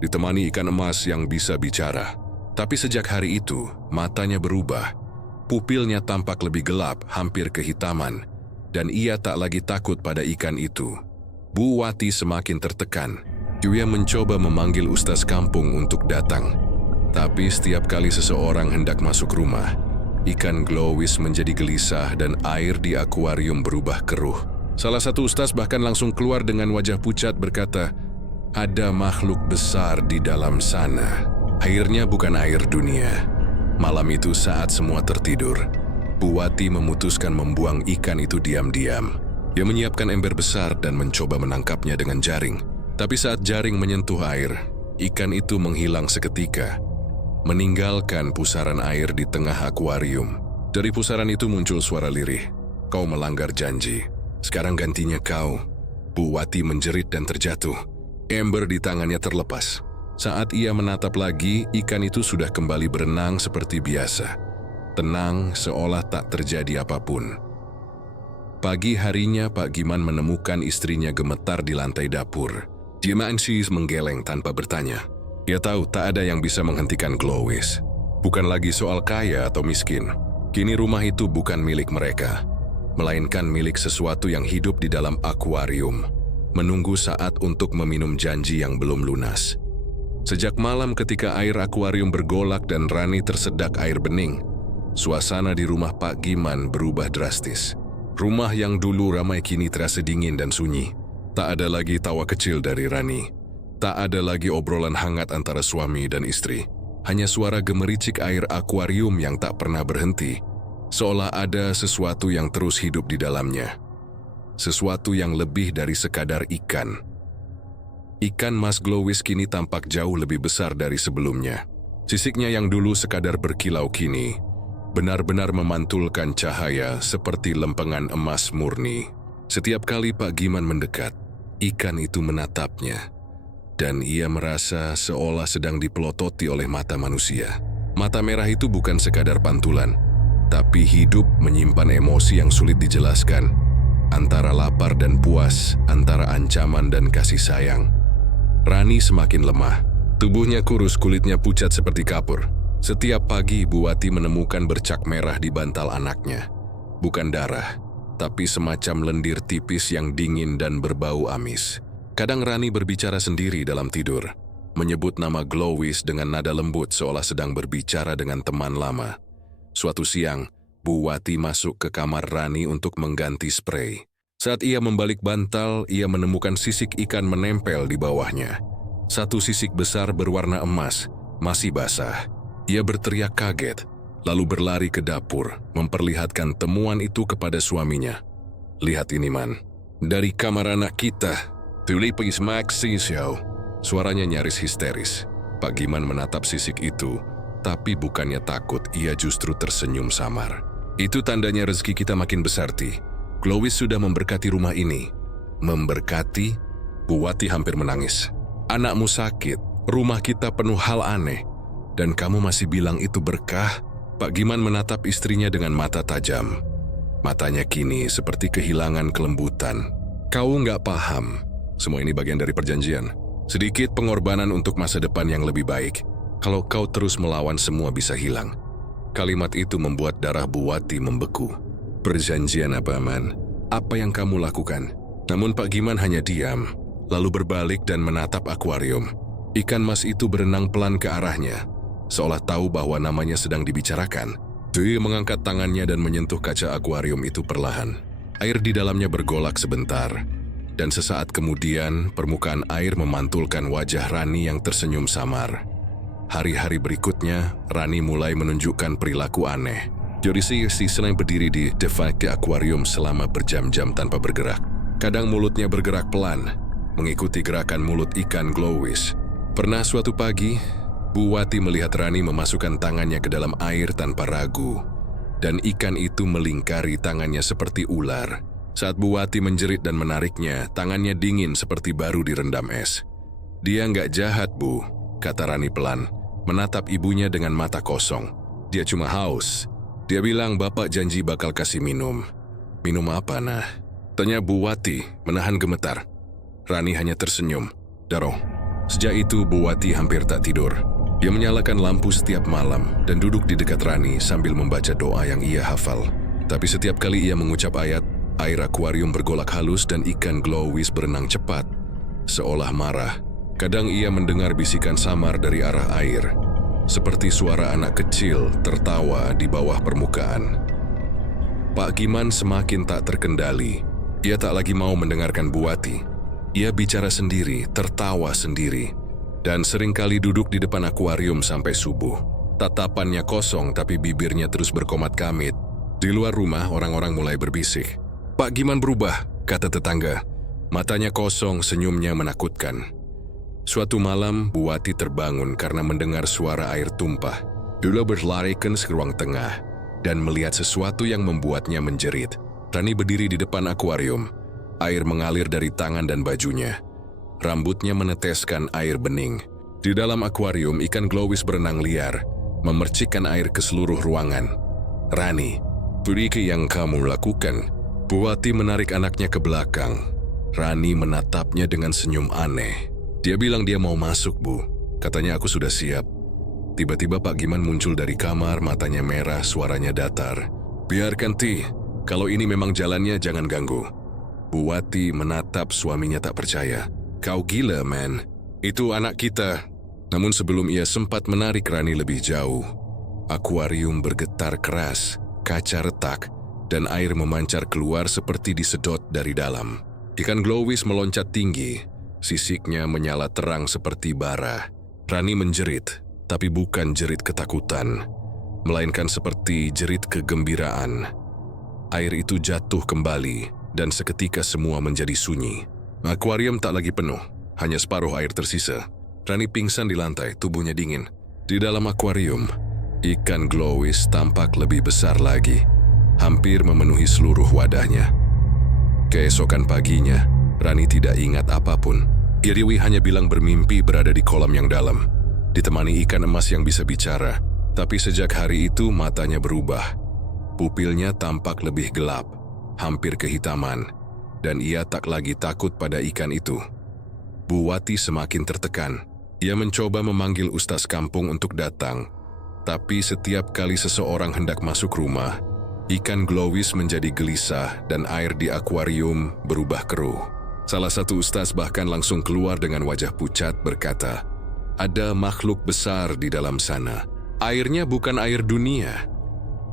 ditemani ikan emas yang bisa bicara. Tapi sejak hari itu, matanya berubah. Pupilnya tampak lebih gelap, hampir kehitaman. Dan ia tak lagi takut pada ikan itu. Buwati semakin tertekan. Dia mencoba memanggil ustaz kampung untuk datang. Tapi setiap kali seseorang hendak masuk rumah, ikan glowis menjadi gelisah dan air di akuarium berubah keruh. Salah satu ustaz bahkan langsung keluar dengan wajah pucat berkata, ada makhluk besar di dalam sana. Airnya bukan air dunia. Malam itu saat semua tertidur, Buwati memutuskan membuang ikan itu diam-diam. Ia menyiapkan ember besar dan mencoba menangkapnya dengan jaring. Tapi saat jaring menyentuh air, ikan itu menghilang seketika, meninggalkan pusaran air di tengah akuarium. Dari pusaran itu muncul suara lirih. Kau melanggar janji. Sekarang gantinya kau. Buwati menjerit dan terjatuh. Ember di tangannya terlepas. Saat ia menatap lagi, ikan itu sudah kembali berenang seperti biasa. Tenang, seolah tak terjadi apapun. Pagi harinya, Pak Giman menemukan istrinya gemetar di lantai dapur. Jimansis menggeleng tanpa bertanya. Ia tahu tak ada yang bisa menghentikan glowis. Bukan lagi soal kaya atau miskin. Kini rumah itu bukan milik mereka, melainkan milik sesuatu yang hidup di dalam akuarium, menunggu saat untuk meminum janji yang belum lunas. Sejak malam ketika air akuarium bergolak dan Rani tersedak air bening, suasana di rumah Pak Giman berubah drastis. Rumah yang dulu ramai kini terasa dingin dan sunyi. Tak ada lagi tawa kecil dari Rani. Tak ada lagi obrolan hangat antara suami dan istri. Hanya suara gemericik air akuarium yang tak pernah berhenti, seolah ada sesuatu yang terus hidup di dalamnya. Sesuatu yang lebih dari sekadar ikan. Ikan Mas Glowis kini tampak jauh lebih besar dari sebelumnya. Sisiknya yang dulu sekadar berkilau kini benar-benar memantulkan cahaya seperti lempengan emas murni. Setiap kali Pak Giman mendekat, ikan itu menatapnya, dan ia merasa seolah sedang dipelototi oleh mata manusia. Mata merah itu bukan sekadar pantulan, tapi hidup menyimpan emosi yang sulit dijelaskan, antara lapar dan puas, antara ancaman dan kasih sayang. Rani semakin lemah. Tubuhnya kurus, kulitnya pucat seperti kapur. Setiap pagi Bu Wati menemukan bercak merah di bantal anaknya. Bukan darah, tapi semacam lendir tipis yang dingin dan berbau amis. Kadang Rani berbicara sendiri dalam tidur, menyebut nama Glowis dengan nada lembut seolah sedang berbicara dengan teman lama. Suatu siang, Bu Wati masuk ke kamar Rani untuk mengganti sprei. Saat ia membalik bantal, ia menemukan sisik ikan menempel di bawahnya. Satu sisik besar berwarna emas, masih basah. Ia berteriak kaget, lalu berlari ke dapur, memperlihatkan temuan itu kepada suaminya. "Lihat ini, Man. Dari kamar anak kita. Tulipis Maxisio." Suaranya nyaris histeris. Pak Giman menatap sisik itu, tapi bukannya takut, ia justru tersenyum samar. "Itu tandanya rezeki kita makin besar, Ti. Glowis sudah memberkati rumah ini." "Memberkati?" Bu Wati hampir menangis. "Anakmu sakit, rumah kita penuh hal aneh, dan kamu masih bilang itu berkah?" Pak Giman menatap istrinya dengan mata tajam. Matanya kini seperti kehilangan kelembutan. "Kau nggak paham. Semua ini bagian dari perjanjian. Sedikit pengorbanan untuk masa depan yang lebih baik. Kalau kau terus melawan, semua bisa hilang." Kalimat itu membuat darah Bu Wati membeku. "Perjanjian apa, Man? Apa yang kamu lakukan?" Namun Pak Giman hanya diam, lalu berbalik dan menatap akuarium. Ikan mas itu berenang pelan ke arahnya, seolah tahu bahwa namanya sedang dibicarakan. Dia mengangkat tangannya dan menyentuh kaca akuarium itu perlahan. Air di dalamnya bergolak sebentar, dan sesaat kemudian permukaan air memantulkan wajah Rani yang tersenyum samar. Hari-hari berikutnya, Rani mulai menunjukkan perilaku aneh. Jodisi selain berdiri di depan akuarium selama berjam-jam tanpa bergerak. Kadang mulutnya bergerak pelan, mengikuti gerakan mulut ikan Glowis. Pernah suatu pagi, Bu Wati melihat Rani memasukkan tangannya ke dalam air tanpa ragu, dan ikan itu melingkari tangannya seperti ular. Saat Bu Wati menjerit dan menariknya, tangannya dingin seperti baru direndam es. "Dia nggak jahat, Bu," kata Rani pelan, menatap ibunya dengan mata kosong. "Dia cuma haus. Dia bilang bapak janji bakal kasih minum." "Minum apa, nah?" tanya Bu Wati, menahan gemetar. Rani hanya tersenyum. "Daro." Sejak itu Bu Wati hampir tak tidur. Dia menyalakan lampu setiap malam dan duduk di dekat Rani sambil membaca doa yang ia hafal. Tapi setiap kali ia mengucap ayat, air akuarium bergolak halus dan ikan Glowis berenang cepat, seolah marah. Kadang ia mendengar bisikan samar dari arah air, seperti suara anak kecil tertawa di bawah permukaan. Pak Giman semakin tak terkendali. Ia tak lagi mau mendengarkan Bu Wati. Ia bicara sendiri, tertawa sendiri, dan seringkali duduk di depan akuarium sampai subuh. Tatapannya kosong tapi bibirnya terus berkomat kamit. Di luar rumah orang-orang mulai berbisik. "Pak Giman berubah," kata tetangga. Matanya kosong, senyumnya menakutkan. Suatu malam, Bu Wati terbangun karena mendengar suara air tumpah. Dia berlarikan ke ruang tengah dan melihat sesuatu yang membuatnya menjerit. Rani berdiri di depan akuarium. Air mengalir dari tangan dan bajunya. Rambutnya meneteskan air bening. Di dalam akuarium, ikan Glowis berenang liar, memercikkan air ke seluruh ruangan. "Rani, beri yang kamu lakukan." Bu Wati menarik anaknya ke belakang. Rani menatapnya dengan senyum aneh. "Dia bilang dia mau masuk, Bu. Katanya aku sudah siap." Tiba-tiba Pak Giman muncul dari kamar, matanya merah, suaranya datar. "Biarkan, Ti. Kalau ini memang jalannya, jangan ganggu." Bu Wati menatap suaminya tak percaya. "Kau gila, man. Itu anak kita." Namun sebelum ia sempat menarik Rani lebih jauh, akuarium bergetar keras, kaca retak, dan air memancar keluar seperti disedot dari dalam. Ikan glowis meloncat tinggi, sisiknya menyala terang seperti bara. Rani menjerit, tapi bukan jerit ketakutan, melainkan seperti jerit kegembiraan. Air itu jatuh kembali, dan seketika semua menjadi sunyi. Akuarium tak lagi penuh, hanya separuh air tersisa. Rani pingsan di lantai, tubuhnya dingin. Di dalam akuarium, ikan glowis tampak lebih besar lagi, hampir memenuhi seluruh wadahnya. Keesokan paginya, Rani tidak ingat apapun. Iriwi hanya bilang bermimpi berada di kolam yang dalam, ditemani ikan emas yang bisa bicara. Tapi sejak hari itu matanya berubah. Pupilnya tampak lebih gelap, hampir kehitaman, dan ia tak lagi takut pada ikan itu. Bu Wati semakin tertekan. Ia mencoba memanggil ustaz kampung untuk datang, tapi setiap kali seseorang hendak masuk rumah, ikan glowis menjadi gelisah dan air di akuarium berubah keruh. Salah satu ustaz bahkan langsung keluar dengan wajah pucat berkata, "Ada makhluk besar di dalam sana. Airnya bukan air dunia."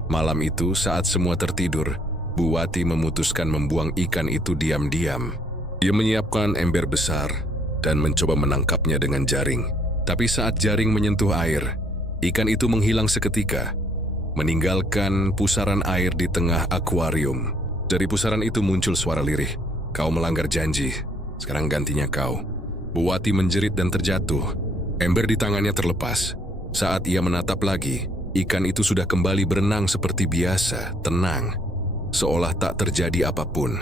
Malam itu saat semua tertidur, Bu Wati memutuskan membuang ikan itu diam-diam. Ia menyiapkan ember besar dan mencoba menangkapnya dengan jaring. Tapi saat jaring menyentuh air, ikan itu menghilang seketika, meninggalkan pusaran air di tengah akuarium. Dari pusaran itu muncul suara lirih, "Kau melanggar janji, sekarang gantinya kau." Bu Wati menjerit dan terjatuh. Ember di tangannya terlepas. Saat ia menatap lagi, ikan itu sudah kembali berenang seperti biasa, tenang, seolah tak terjadi apapun.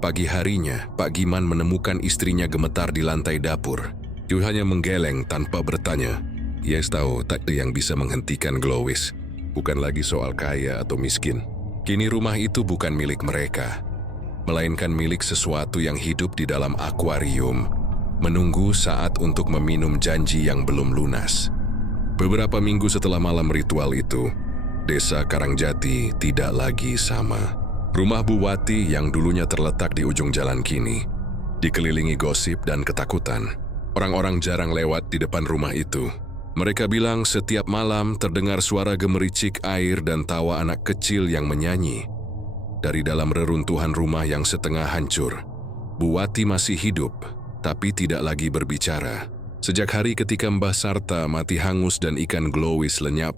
Pagi harinya, Pak Giman menemukan istrinya gemetar di lantai dapur. Dia hanya menggeleng tanpa bertanya. Ia tahu tak ada yang bisa menghentikan glowis. Bukan lagi soal kaya atau miskin. Kini rumah itu bukan milik mereka, melainkan milik sesuatu yang hidup di dalam akuarium, menunggu saat untuk meminum janji yang belum lunas. Beberapa minggu setelah malam ritual itu, desa Karangjati tidak lagi sama. Rumah Bu Wati yang dulunya terletak di ujung jalan kini dikelilingi gosip dan ketakutan. Orang-orang jarang lewat di depan rumah itu. Mereka bilang setiap malam terdengar suara gemericik air dan tawa anak kecil yang menyanyi. Dari dalam reruntuhan rumah yang setengah hancur, Bu Wati masih hidup, tapi tidak lagi berbicara. Sejak hari ketika Mbah Sarta mati hangus dan ikan glowis lenyap,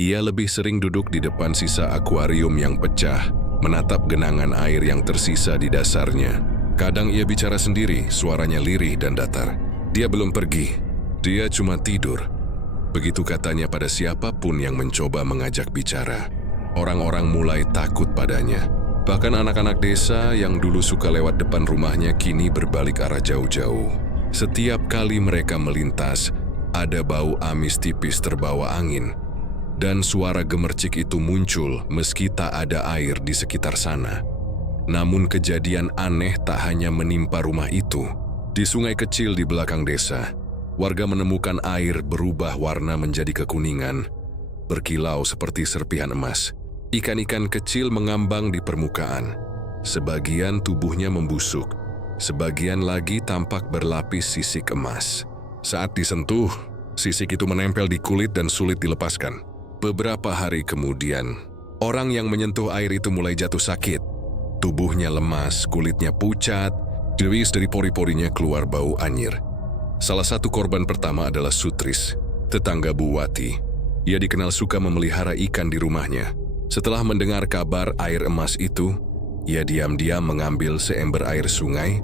ia lebih sering duduk di depan sisa akuarium yang pecah, menatap genangan air yang tersisa di dasarnya. Kadang ia bicara sendiri, suaranya lirih dan datar. Dia belum pergi, dia cuma tidur. Begitu katanya pada siapapun yang mencoba mengajak bicara. Orang-orang mulai takut padanya. Bahkan anak-anak desa yang dulu suka lewat depan rumahnya kini berbalik arah jauh-jauh. Setiap kali mereka melintas, ada bau amis tipis terbawa angin. Dan suara gemercik itu muncul meski tak ada air di sekitar sana. Namun kejadian aneh tak hanya menimpa rumah itu. Di sungai kecil di belakang desa, warga menemukan air berubah warna menjadi kekuningan, berkilau seperti serpihan emas. Ikan-ikan kecil mengambang di permukaan. Sebagian tubuhnya membusuk, sebagian lagi tampak berlapis sisik emas. Saat disentuh, sisik itu menempel di kulit dan sulit dilepaskan. Beberapa hari kemudian, orang yang menyentuh air itu mulai jatuh sakit. Tubuhnya lemas, kulitnya pucat, dari pori-porinya keluar bau anyir. Salah satu korban pertama adalah Sutris, tetangga Bu Wati. Ia dikenal suka memelihara ikan di rumahnya. Setelah mendengar kabar air emas itu, ia diam-diam mengambil seember air sungai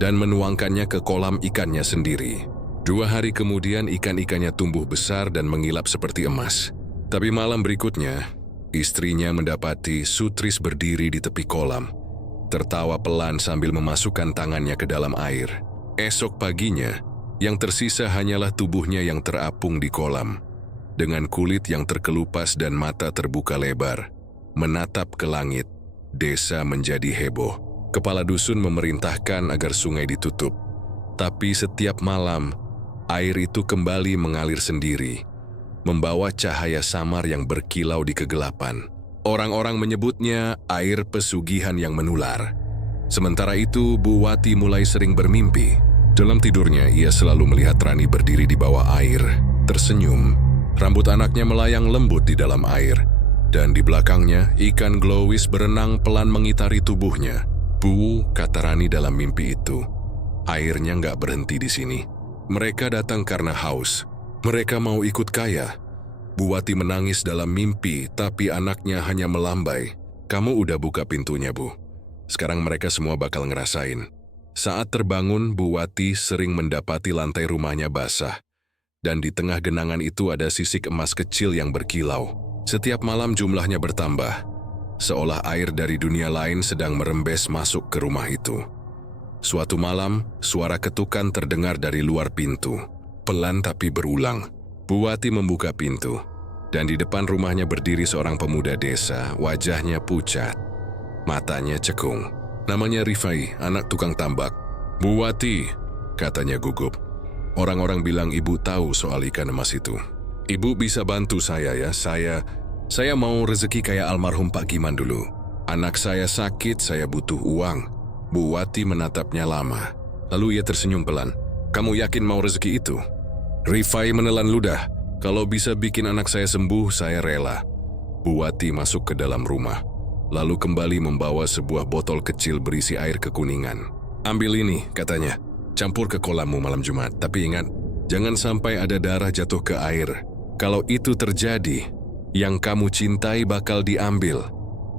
dan menuangkannya ke kolam ikannya sendiri. 2 hari kemudian ikan-ikannya tumbuh besar dan mengilap seperti emas. Tapi malam berikutnya, istrinya mendapati Sutris berdiri di tepi kolam, tertawa pelan sambil memasukkan tangannya ke dalam air. Esok paginya, yang tersisa hanyalah tubuhnya yang terapung di kolam, dengan kulit yang terkelupas dan mata terbuka lebar. Menatap ke langit, desa menjadi heboh. Kepala dusun memerintahkan agar sungai ditutup. Tapi setiap malam, air itu kembali mengalir sendiri. membawa cahaya samar yang berkilau di kegelapan. Orang-orang menyebutnya air pesugihan yang menular. Sementara itu, Bu Wati mulai sering bermimpi. Dalam tidurnya, ia selalu melihat Rani berdiri di bawah air, tersenyum. Rambut anaknya melayang lembut di dalam air, dan di belakangnya, ikan glowis berenang pelan mengitari tubuhnya. "Bu," kata Rani dalam mimpi itu, "airnya nggak berhenti di sini. Mereka datang karena haus. Mereka mau ikut kaya." Bu Wati menangis dalam mimpi, tapi anaknya hanya melambai. "Kamu udah buka pintunya, Bu. Sekarang mereka semua bakal ngerasain." Saat terbangun, Bu Wati sering mendapati lantai rumahnya basah. Dan di tengah genangan itu ada sisik emas kecil yang berkilau. Setiap malam jumlahnya bertambah, seolah air dari dunia lain sedang merembes masuk ke rumah itu. Suatu malam, suara ketukan terdengar dari luar pintu. Pelan tapi berulang. Bu Wati membuka pintu, dan di depan rumahnya berdiri seorang pemuda desa, wajahnya pucat. Matanya cekung. Namanya Rifai, anak tukang tambak. "Bu Wati," katanya gugup. "Orang-orang bilang ibu tahu soal ikan emas itu. Ibu bisa bantu saya ya, saya mau rezeki kayak almarhum Pak Giman dulu. Anak saya sakit, saya butuh uang." Bu Wati menatapnya lama. Lalu ia tersenyum pelan. "Kamu yakin mau rezeki itu?" Rifai menelan ludah. "Kalau bisa bikin anak saya sembuh, saya rela." Bu Wati masuk ke dalam rumah, lalu kembali membawa sebuah botol kecil berisi air kekuningan. "Ambil ini," katanya. "Campur ke kolammu malam Jumat. Tapi ingat, jangan sampai ada darah jatuh ke air. Kalau itu terjadi, yang kamu cintai bakal diambil."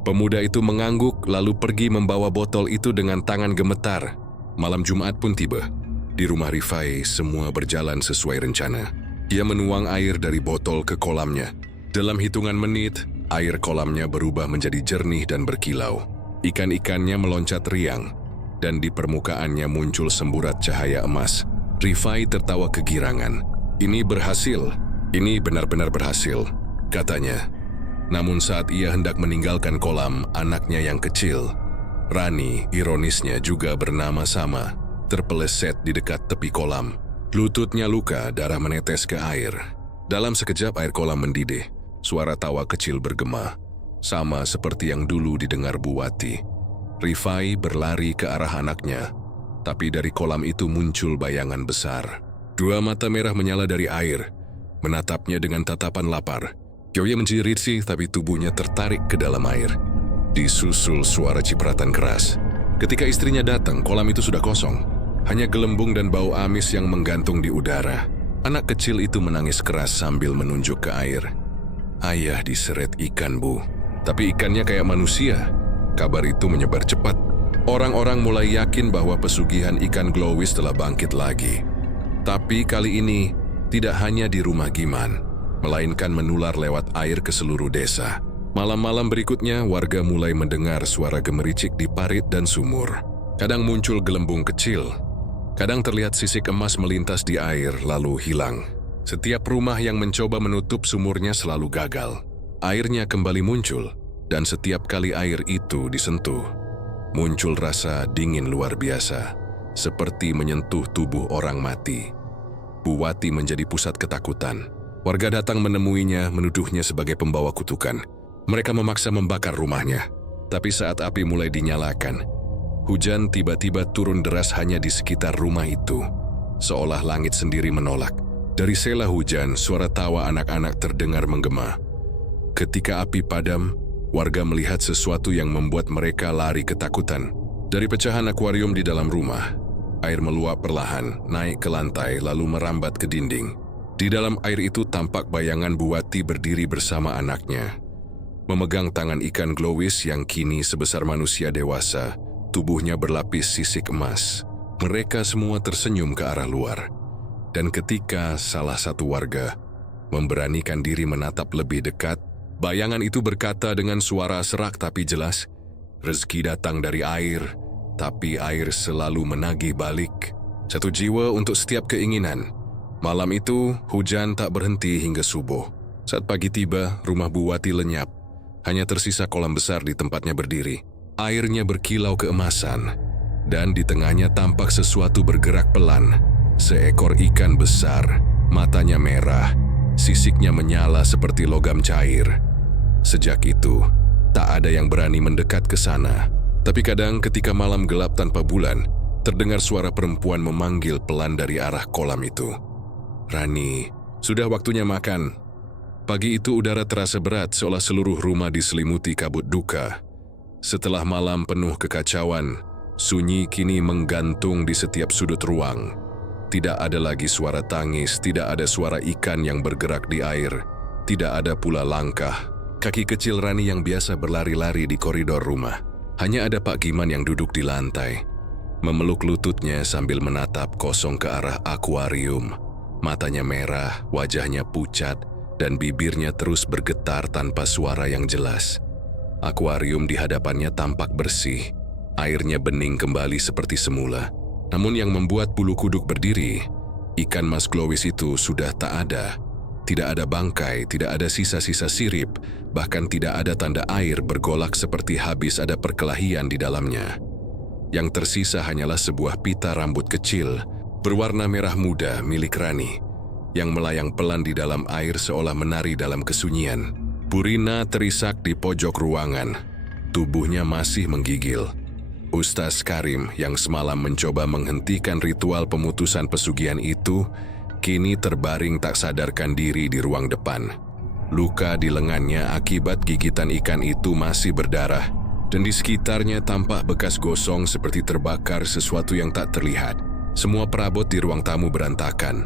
Pemuda itu mengangguk lalu pergi membawa botol itu dengan tangan gemetar. Malam Jumat pun tiba. Di rumah Rifai, semua berjalan sesuai rencana. Ia menuang air dari botol ke kolamnya. Dalam hitungan menit, air kolamnya berubah menjadi jernih dan berkilau. Ikan-ikannya meloncat riang, dan di permukaannya muncul semburat cahaya emas. Rifai tertawa kegirangan. "Ini berhasil. Ini benar-benar berhasil," katanya. Namun saat ia hendak meninggalkan kolam, anaknya yang kecil, Rani, ironisnya juga bernama sama, terpeleset di dekat tepi kolam. Lututnya luka, darah menetes ke air. Dalam sekejap air kolam mendidih. Suara tawa kecil bergema, sama seperti yang dulu didengar Bu Wati. Rifai berlari ke arah anaknya, tapi dari kolam itu muncul bayangan besar. Dua mata merah menyala dari air, menatapnya dengan tatapan lapar. Kyoya menjerit sih, tapi tubuhnya tertarik ke dalam air. Disusul suara cipratan keras. Ketika istrinya datang, kolam itu sudah kosong. Hanya gelembung dan bau amis yang menggantung di udara. Anak kecil itu menangis keras sambil menunjuk ke air. "Ayah diseret ikan, Bu. Tapi ikannya kayak manusia." Kabar itu menyebar cepat. Orang-orang mulai yakin bahwa pesugihan ikan glowis telah bangkit lagi. Tapi kali ini, tidak hanya di rumah Giman, melainkan menular lewat air ke seluruh desa. Malam-malam berikutnya, warga mulai mendengar suara gemericik di parit dan sumur. Kadang muncul gelembung kecil. Kadang terlihat sisik emas melintas di air lalu hilang. Setiap rumah yang mencoba menutup sumurnya selalu gagal. Airnya kembali muncul, dan setiap kali air itu disentuh, muncul rasa dingin luar biasa, seperti menyentuh tubuh orang mati. Bu Wati menjadi pusat ketakutan. Warga datang menemuinya, menuduhnya sebagai pembawa kutukan. Mereka memaksa membakar rumahnya. Tapi saat api mulai dinyalakan, hujan tiba-tiba turun deras hanya di sekitar rumah itu, seolah langit sendiri menolak. Dari sela hujan, suara tawa anak-anak terdengar menggema. Ketika api padam, warga melihat sesuatu yang membuat mereka lari ketakutan. Dari pecahan akuarium di dalam rumah, air meluap perlahan, naik ke lantai lalu merambat ke dinding. Di dalam air itu tampak bayangan Bu Wati berdiri bersama anaknya, memegang tangan ikan glowis yang kini sebesar manusia dewasa, tubuhnya berlapis sisik emas. Mereka semua tersenyum ke arah luar. Dan ketika salah satu warga memberanikan diri menatap lebih dekat, bayangan itu berkata dengan suara serak tapi jelas, "Rezeki datang dari air, tapi air selalu menagih balik. Satu jiwa untuk setiap keinginan." Malam itu, hujan tak berhenti hingga subuh. Saat pagi tiba, rumah Bu Wati lenyap. Hanya tersisa kolam besar di tempatnya berdiri. Airnya berkilau keemasan, dan di tengahnya tampak sesuatu bergerak pelan. Seekor ikan besar, matanya merah, Sisiknya menyala seperti logam cair. Sejak itu, tak ada yang berani mendekat ke sana. Tapi kadang ketika malam gelap tanpa bulan, terdengar suara perempuan memanggil pelan dari arah kolam itu. "Rani, sudah waktunya makan." Pagi itu udara terasa berat seolah seluruh rumah diselimuti kabut duka. Setelah malam penuh kekacauan, sunyi kini menggantung di setiap sudut ruang. Tidak ada lagi suara tangis, tidak ada suara ikan yang bergerak di air, tidak ada pula langkah kaki kecil Rani yang biasa berlari-lari di koridor rumah. Hanya ada Pak Giman yang duduk di lantai, memeluk lututnya sambil menatap kosong ke arah akuarium. Matanya merah, wajahnya pucat, dan bibirnya terus bergetar tanpa suara yang jelas. Akuarium di hadapannya tampak bersih, airnya bening kembali seperti semula. Namun yang membuat bulu kuduk berdiri, ikan mas glowis itu sudah tak ada. Tidak ada bangkai, tidak ada sisa-sisa sirip, bahkan tidak ada tanda air bergolak seperti habis ada perkelahian di dalamnya. Yang tersisa hanyalah sebuah pita rambut kecil, berwarna merah muda milik Rani, yang melayang pelan di dalam air seolah menari dalam kesunyian. Burina terisak di pojok ruangan, tubuhnya masih menggigil. Ustaz Karim yang semalam mencoba menghentikan ritual pemutusan pesugihan itu, kini terbaring tak sadarkan diri di ruang depan. Luka di lengannya akibat gigitan ikan itu masih berdarah, dan di sekitarnya tampak bekas gosong seperti terbakar sesuatu yang tak terlihat. Semua perabot di ruang tamu berantakan.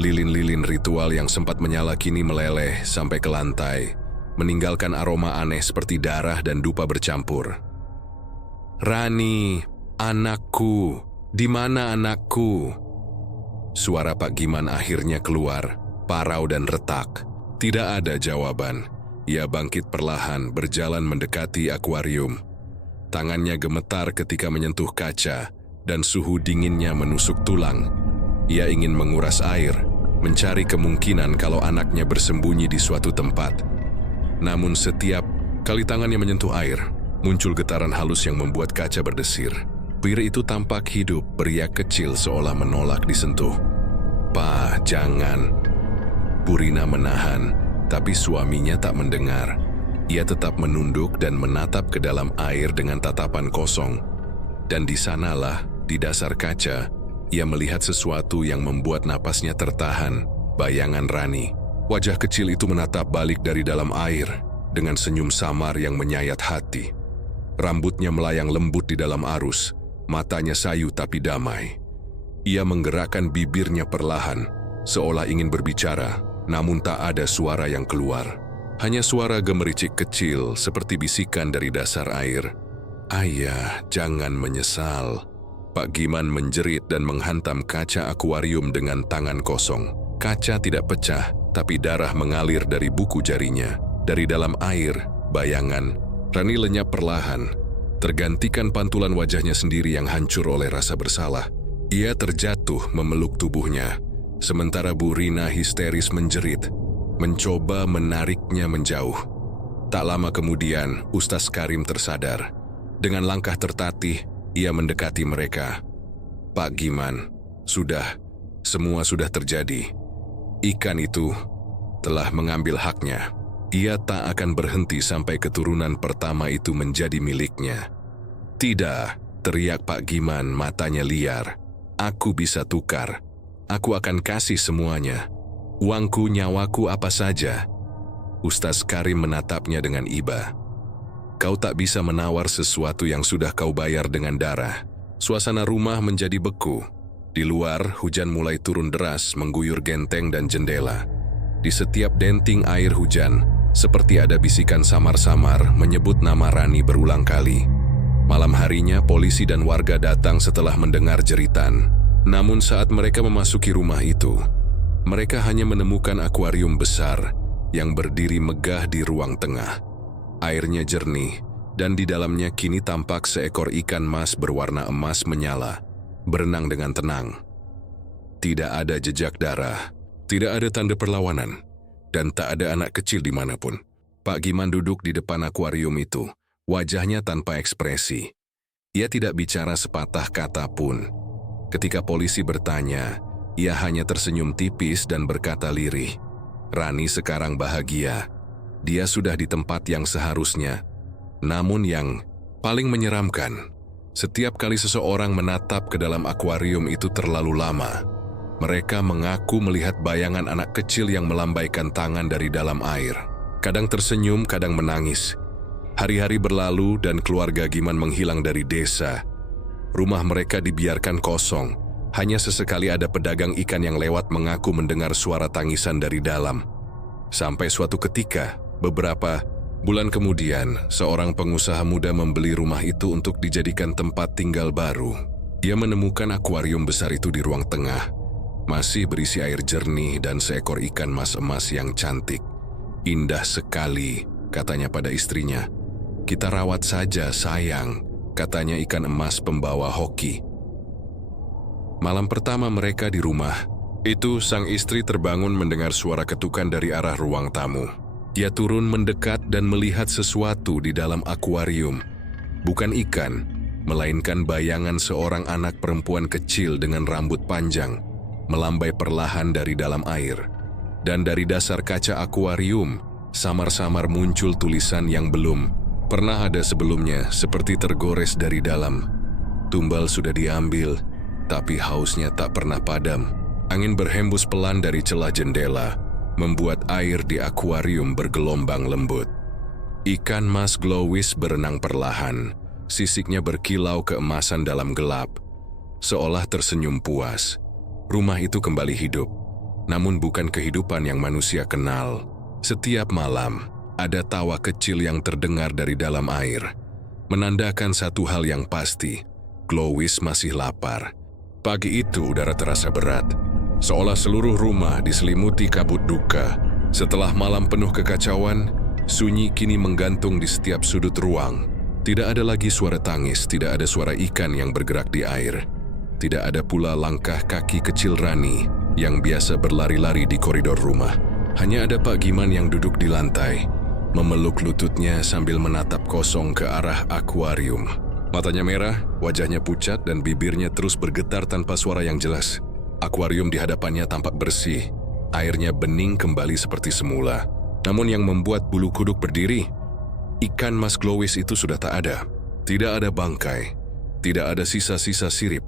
Lilin-lilin ritual yang sempat menyala kini meleleh sampai ke lantai, meninggalkan aroma aneh seperti darah dan dupa bercampur. "Rani, anakku, di mana anakku?" Suara Pak Giman akhirnya keluar, parau dan retak. Tidak ada jawaban. Ia bangkit perlahan, berjalan mendekati akuarium. Tangannya gemetar ketika menyentuh kaca, dan suhu dinginnya menusuk tulang. Ia ingin menguras air, mencari kemungkinan kalau anaknya bersembunyi di suatu tempat. Namun setiap kali tangannya menyentuh air, muncul getaran halus yang membuat kaca berdesir. Peri itu tampak hidup, beriak kecil seolah menolak disentuh. "Pa, jangan." Burina menahan, tapi suaminya tak mendengar. Ia tetap menunduk dan menatap ke dalam air dengan tatapan kosong. Dan di sanalah, di dasar kaca, ia melihat sesuatu yang membuat napasnya tertahan, bayangan Rani. Wajah kecil itu menatap balik dari dalam air, dengan senyum samar yang menyayat hati. Rambutnya melayang lembut di dalam arus, matanya sayu tapi damai. Ia menggerakkan bibirnya perlahan, seolah ingin berbicara, namun tak ada suara yang keluar. Hanya suara gemericik kecil seperti bisikan dari dasar air. "Ayah, jangan menyesal." Pak Giman menjerit dan menghantam kaca akuarium dengan tangan kosong. Kaca tidak pecah, tapi darah mengalir dari buku jarinya. Dari dalam air, bayangan Rani lenyap perlahan, tergantikan pantulan wajahnya sendiri yang hancur oleh rasa bersalah. Ia terjatuh memeluk tubuhnya, sementara Burina histeris menjerit, mencoba menariknya menjauh. Tak lama kemudian, Ustaz Karim tersadar. Dengan langkah tertatih, ia mendekati mereka. "Pak Giman, semua sudah terjadi. Ikan itu telah mengambil haknya. Ia tak akan berhenti sampai keturunan pertama itu menjadi miliknya." "Tidak," teriak Pak Giman, matanya liar. "Aku bisa tukar. Aku akan kasih semuanya. Uangku, nyawaku, apa saja." Ustaz Karim menatapnya dengan iba. "Kau tak bisa menawar sesuatu yang sudah kau bayar dengan darah." Suasana rumah menjadi beku. Di luar, hujan mulai turun deras mengguyur genteng dan jendela. Di setiap denting air hujan, seperti ada bisikan samar-samar menyebut nama Rani berulang kali. Malam harinya, polisi dan warga datang setelah mendengar jeritan. Namun saat mereka memasuki rumah itu, mereka hanya menemukan akuarium besar yang berdiri megah di ruang tengah. Airnya jernih, dan di dalamnya kini tampak seekor ikan mas berwarna emas menyala, berenang dengan tenang. Tidak ada jejak darah, tidak ada tanda perlawanan, dan tak ada anak kecil dimanapun. Pak Giman duduk di depan akuarium itu, wajahnya tanpa ekspresi. Ia tidak bicara sepatah kata pun. Ketika polisi bertanya, ia hanya tersenyum tipis dan berkata lirih, Rani sekarang bahagia. Dia sudah di tempat yang seharusnya. Namun yang paling menyeramkan, setiap kali seseorang menatap ke dalam akuarium itu terlalu lama, mereka mengaku melihat bayangan anak kecil yang melambaikan tangan dari dalam air. Kadang tersenyum, kadang menangis. Hari-hari berlalu dan keluarga Giman menghilang dari desa. Rumah mereka dibiarkan kosong. Hanya sesekali ada pedagang ikan yang lewat mengaku mendengar suara tangisan dari dalam. Sampai suatu ketika, beberapa bulan kemudian, seorang pengusaha muda membeli rumah itu untuk dijadikan tempat tinggal baru. Dia menemukan akuarium besar itu di ruang tengah. Masih berisi air jernih dan seekor ikan mas emas yang cantik. Indah sekali, katanya pada istrinya. Kita rawat saja, sayang, katanya ikan emas pembawa hoki. Malam pertama mereka di rumah, itu sang istri terbangun mendengar suara ketukan dari arah ruang tamu. Dia turun mendekat dan melihat sesuatu di dalam akuarium. Bukan ikan, melainkan bayangan seorang anak perempuan kecil dengan rambut panjang, melambai perlahan dari dalam air. Dan dari dasar kaca akuarium, samar-samar muncul tulisan yang belum pernah ada sebelumnya, seperti tergores dari dalam. Tumbal sudah diambil, tapi hausnya tak pernah padam. Angin berhembus pelan dari celah jendela, membuat air di akuarium bergelombang lembut. Ikan mas glowis berenang perlahan, sisiknya berkilau keemasan dalam gelap, seolah tersenyum puas. Rumah itu kembali hidup, namun bukan kehidupan yang manusia kenal. Setiap malam, ada tawa kecil yang terdengar dari dalam air, menandakan satu hal yang pasti, Glowis masih lapar. Pagi itu udara terasa berat, seolah seluruh rumah diselimuti kabut duka. Setelah malam penuh kekacauan, sunyi kini menggantung di setiap sudut ruang. Tidak ada lagi suara tangis, tidak ada suara ikan yang bergerak di air. Tidak ada pula langkah kaki kecil Rani yang biasa berlari-lari di koridor rumah. Hanya ada Pak Giman yang duduk di lantai, memeluk lututnya sambil menatap kosong ke arah akuarium. Matanya merah, wajahnya pucat dan bibirnya terus bergetar tanpa suara yang jelas. Akuarium di hadapannya tampak bersih, airnya bening kembali seperti semula. Namun yang membuat bulu kuduk berdiri, ikan mas glowis itu sudah tak ada. Tidak ada bangkai, tidak ada sisa-sisa sirip,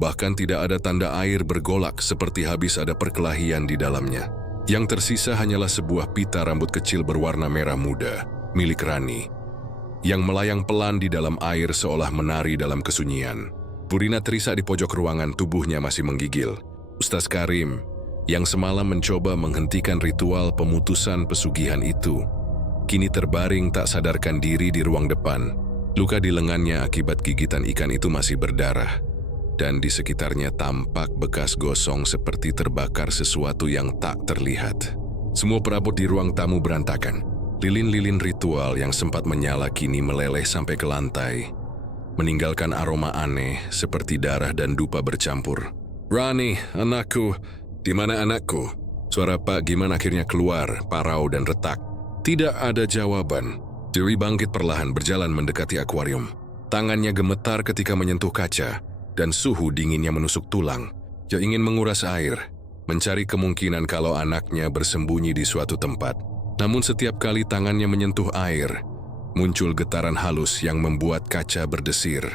bahkan tidak ada tanda air bergolak seperti habis ada perkelahian di dalamnya. Yang tersisa hanyalah sebuah pita rambut kecil berwarna merah muda, milik Rani, yang melayang pelan di dalam air seolah menari dalam kesunyian. Burina terisak di pojok ruangan, tubuhnya masih menggigil. Ustaz Karim, yang semalam mencoba menghentikan ritual pemutusan pesugihan itu, kini terbaring tak sadarkan diri di ruang depan. Luka di lengannya akibat gigitan ikan itu masih berdarah, dan di sekitarnya tampak bekas gosong seperti terbakar sesuatu yang tak terlihat. Semua perabot di ruang tamu berantakan. Lilin-lilin ritual yang sempat menyala kini meleleh sampai ke lantai, meninggalkan aroma aneh seperti darah dan dupa bercampur. "Rani, anakku, di mana anakku?" Suara Pak Giman akhirnya keluar, parau dan retak. Tidak ada jawaban. Dewi bangkit perlahan berjalan mendekati akuarium. Tangannya gemetar ketika menyentuh kaca, dan suhu dinginnya menusuk tulang. Dia ingin menguras air, mencari kemungkinan kalau anaknya bersembunyi di suatu tempat. Namun setiap kali tangannya menyentuh air, muncul getaran halus yang membuat kaca berdesir.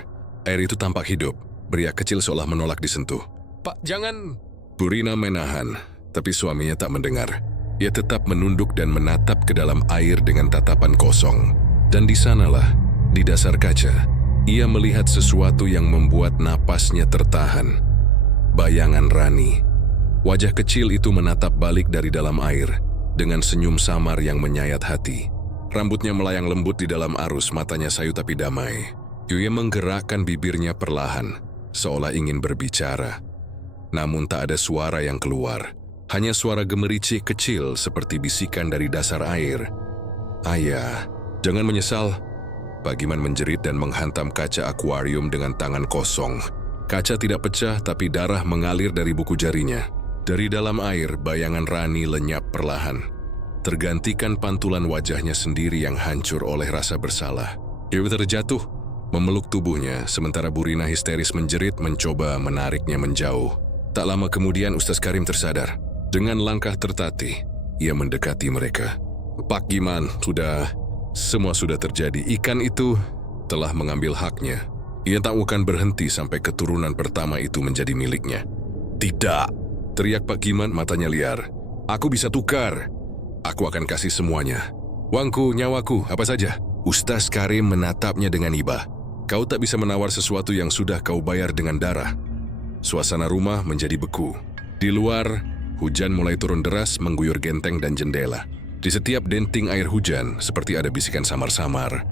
Air itu tampak hidup, beriak kecil seolah menolak disentuh. "Pak, jangan!" Burina menahan, tapi suaminya tak mendengar. Ia tetap menunduk dan menatap ke dalam air dengan tatapan kosong. Dan di sanalah, di dasar kaca, ia melihat sesuatu yang membuat napasnya tertahan. Bayangan Rani. Wajah kecil itu menatap balik dari dalam air, dengan senyum samar yang menyayat hati. Rambutnya melayang lembut di dalam arus, matanya sayu tapi damai. Yuye menggerakkan bibirnya perlahan, seolah ingin berbicara. Namun tak ada suara yang keluar. Hanya suara gemericik kecil seperti bisikan dari dasar air. "Ayah, jangan menyesal." Pak Giman menjerit dan menghantam kaca akuarium dengan tangan kosong. Kaca tidak pecah tapi darah mengalir dari buku jarinya. Dari dalam air, bayangan Rani lenyap perlahan. Tergantikan pantulan wajahnya sendiri yang hancur oleh rasa bersalah. Dewi terjatuh, memeluk tubuhnya, sementara Burina histeris menjerit mencoba menariknya menjauh. Tak lama kemudian Ustaz Karim tersadar. Dengan langkah tertatih, ia mendekati mereka. Pak Giman, semua sudah terjadi. Ikan itu telah mengambil haknya. Ia tak akan berhenti sampai keturunan pertama itu menjadi miliknya. Tidak, teriak Pak Giman matanya liar. Aku bisa tukar. Aku akan kasih semuanya. Uangku, nyawaku, apa saja. Ustaz Karim menatapnya dengan iba. Kau tak bisa menawar sesuatu yang sudah kau bayar dengan darah. Suasana rumah menjadi beku. Di luar, hujan mulai turun deras mengguyur genteng dan jendela. Di setiap denting air hujan, seperti ada bisikan samar-samar,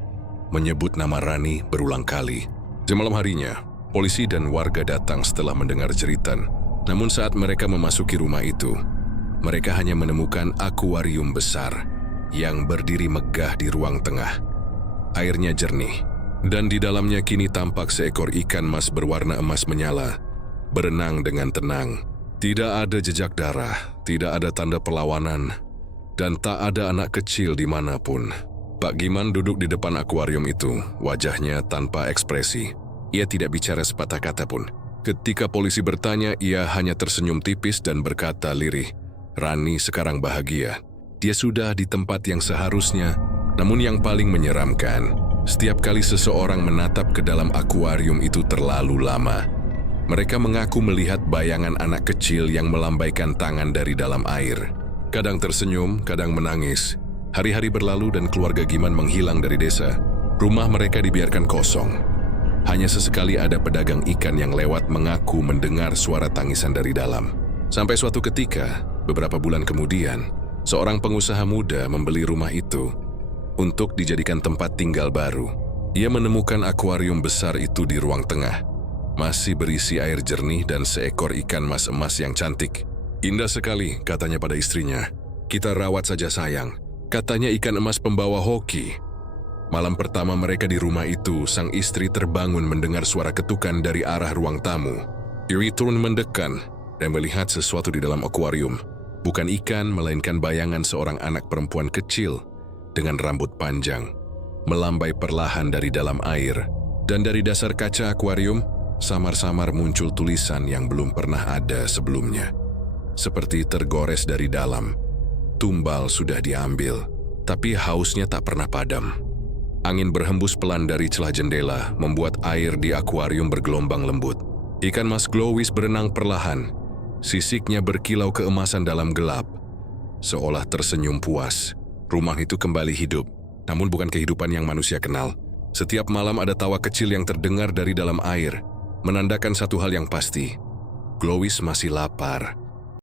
menyebut nama Rani berulang kali. Semalam harinya, polisi dan warga datang setelah mendengar jeritan. Namun saat mereka memasuki rumah itu, mereka hanya menemukan akuarium besar yang berdiri megah di ruang tengah. Airnya jernih, dan di dalamnya kini tampak seekor ikan mas berwarna emas menyala, berenang dengan tenang. Tidak ada jejak darah, tidak ada tanda perlawanan, dan tak ada anak kecil dimanapun. Pak Giman duduk di depan akuarium itu, wajahnya tanpa ekspresi. Ia tidak bicara sepatah kata pun. Ketika polisi bertanya, ia hanya tersenyum tipis dan berkata lirih, "Rani sekarang bahagia. Dia sudah di tempat yang seharusnya." Namun yang paling menyeramkan, setiap kali seseorang menatap ke dalam akuarium itu terlalu lama, mereka mengaku melihat bayangan anak kecil yang melambaikan tangan dari dalam air. Kadang tersenyum, kadang menangis. Hari-hari berlalu dan keluarga Giman menghilang dari desa. Rumah mereka dibiarkan kosong. Hanya sesekali ada pedagang ikan yang lewat mengaku mendengar suara tangisan dari dalam. Sampai suatu ketika, beberapa bulan kemudian, seorang pengusaha muda membeli rumah itu untuk dijadikan tempat tinggal baru. Ia menemukan akuarium besar itu di ruang tengah. Masih berisi air jernih dan seekor ikan mas emas yang cantik. "Indah sekali," katanya pada istrinya. "Kita rawat saja sayang." Katanya ikan emas pembawa hoki. Malam pertama mereka di rumah itu, sang istri terbangun mendengar suara ketukan dari arah ruang tamu. Iri turun mendekat dan melihat sesuatu di dalam akuarium. Bukan ikan, melainkan bayangan seorang anak perempuan kecil dengan rambut panjang, melambai perlahan dari dalam air. Dan dari dasar kaca akuarium, samar-samar muncul tulisan yang belum pernah ada sebelumnya. Seperti tergores dari dalam. Tumbal sudah diambil, tapi hausnya tak pernah padam. Angin berhembus pelan dari celah jendela, membuat air di akuarium bergelombang lembut. Ikan mas glowis berenang perlahan, sisiknya berkilau keemasan dalam gelap. Seolah tersenyum puas, rumah itu kembali hidup, namun bukan kehidupan yang manusia kenal. Setiap malam ada tawa kecil yang terdengar dari dalam air, menandakan satu hal yang pasti. Glowis masih lapar,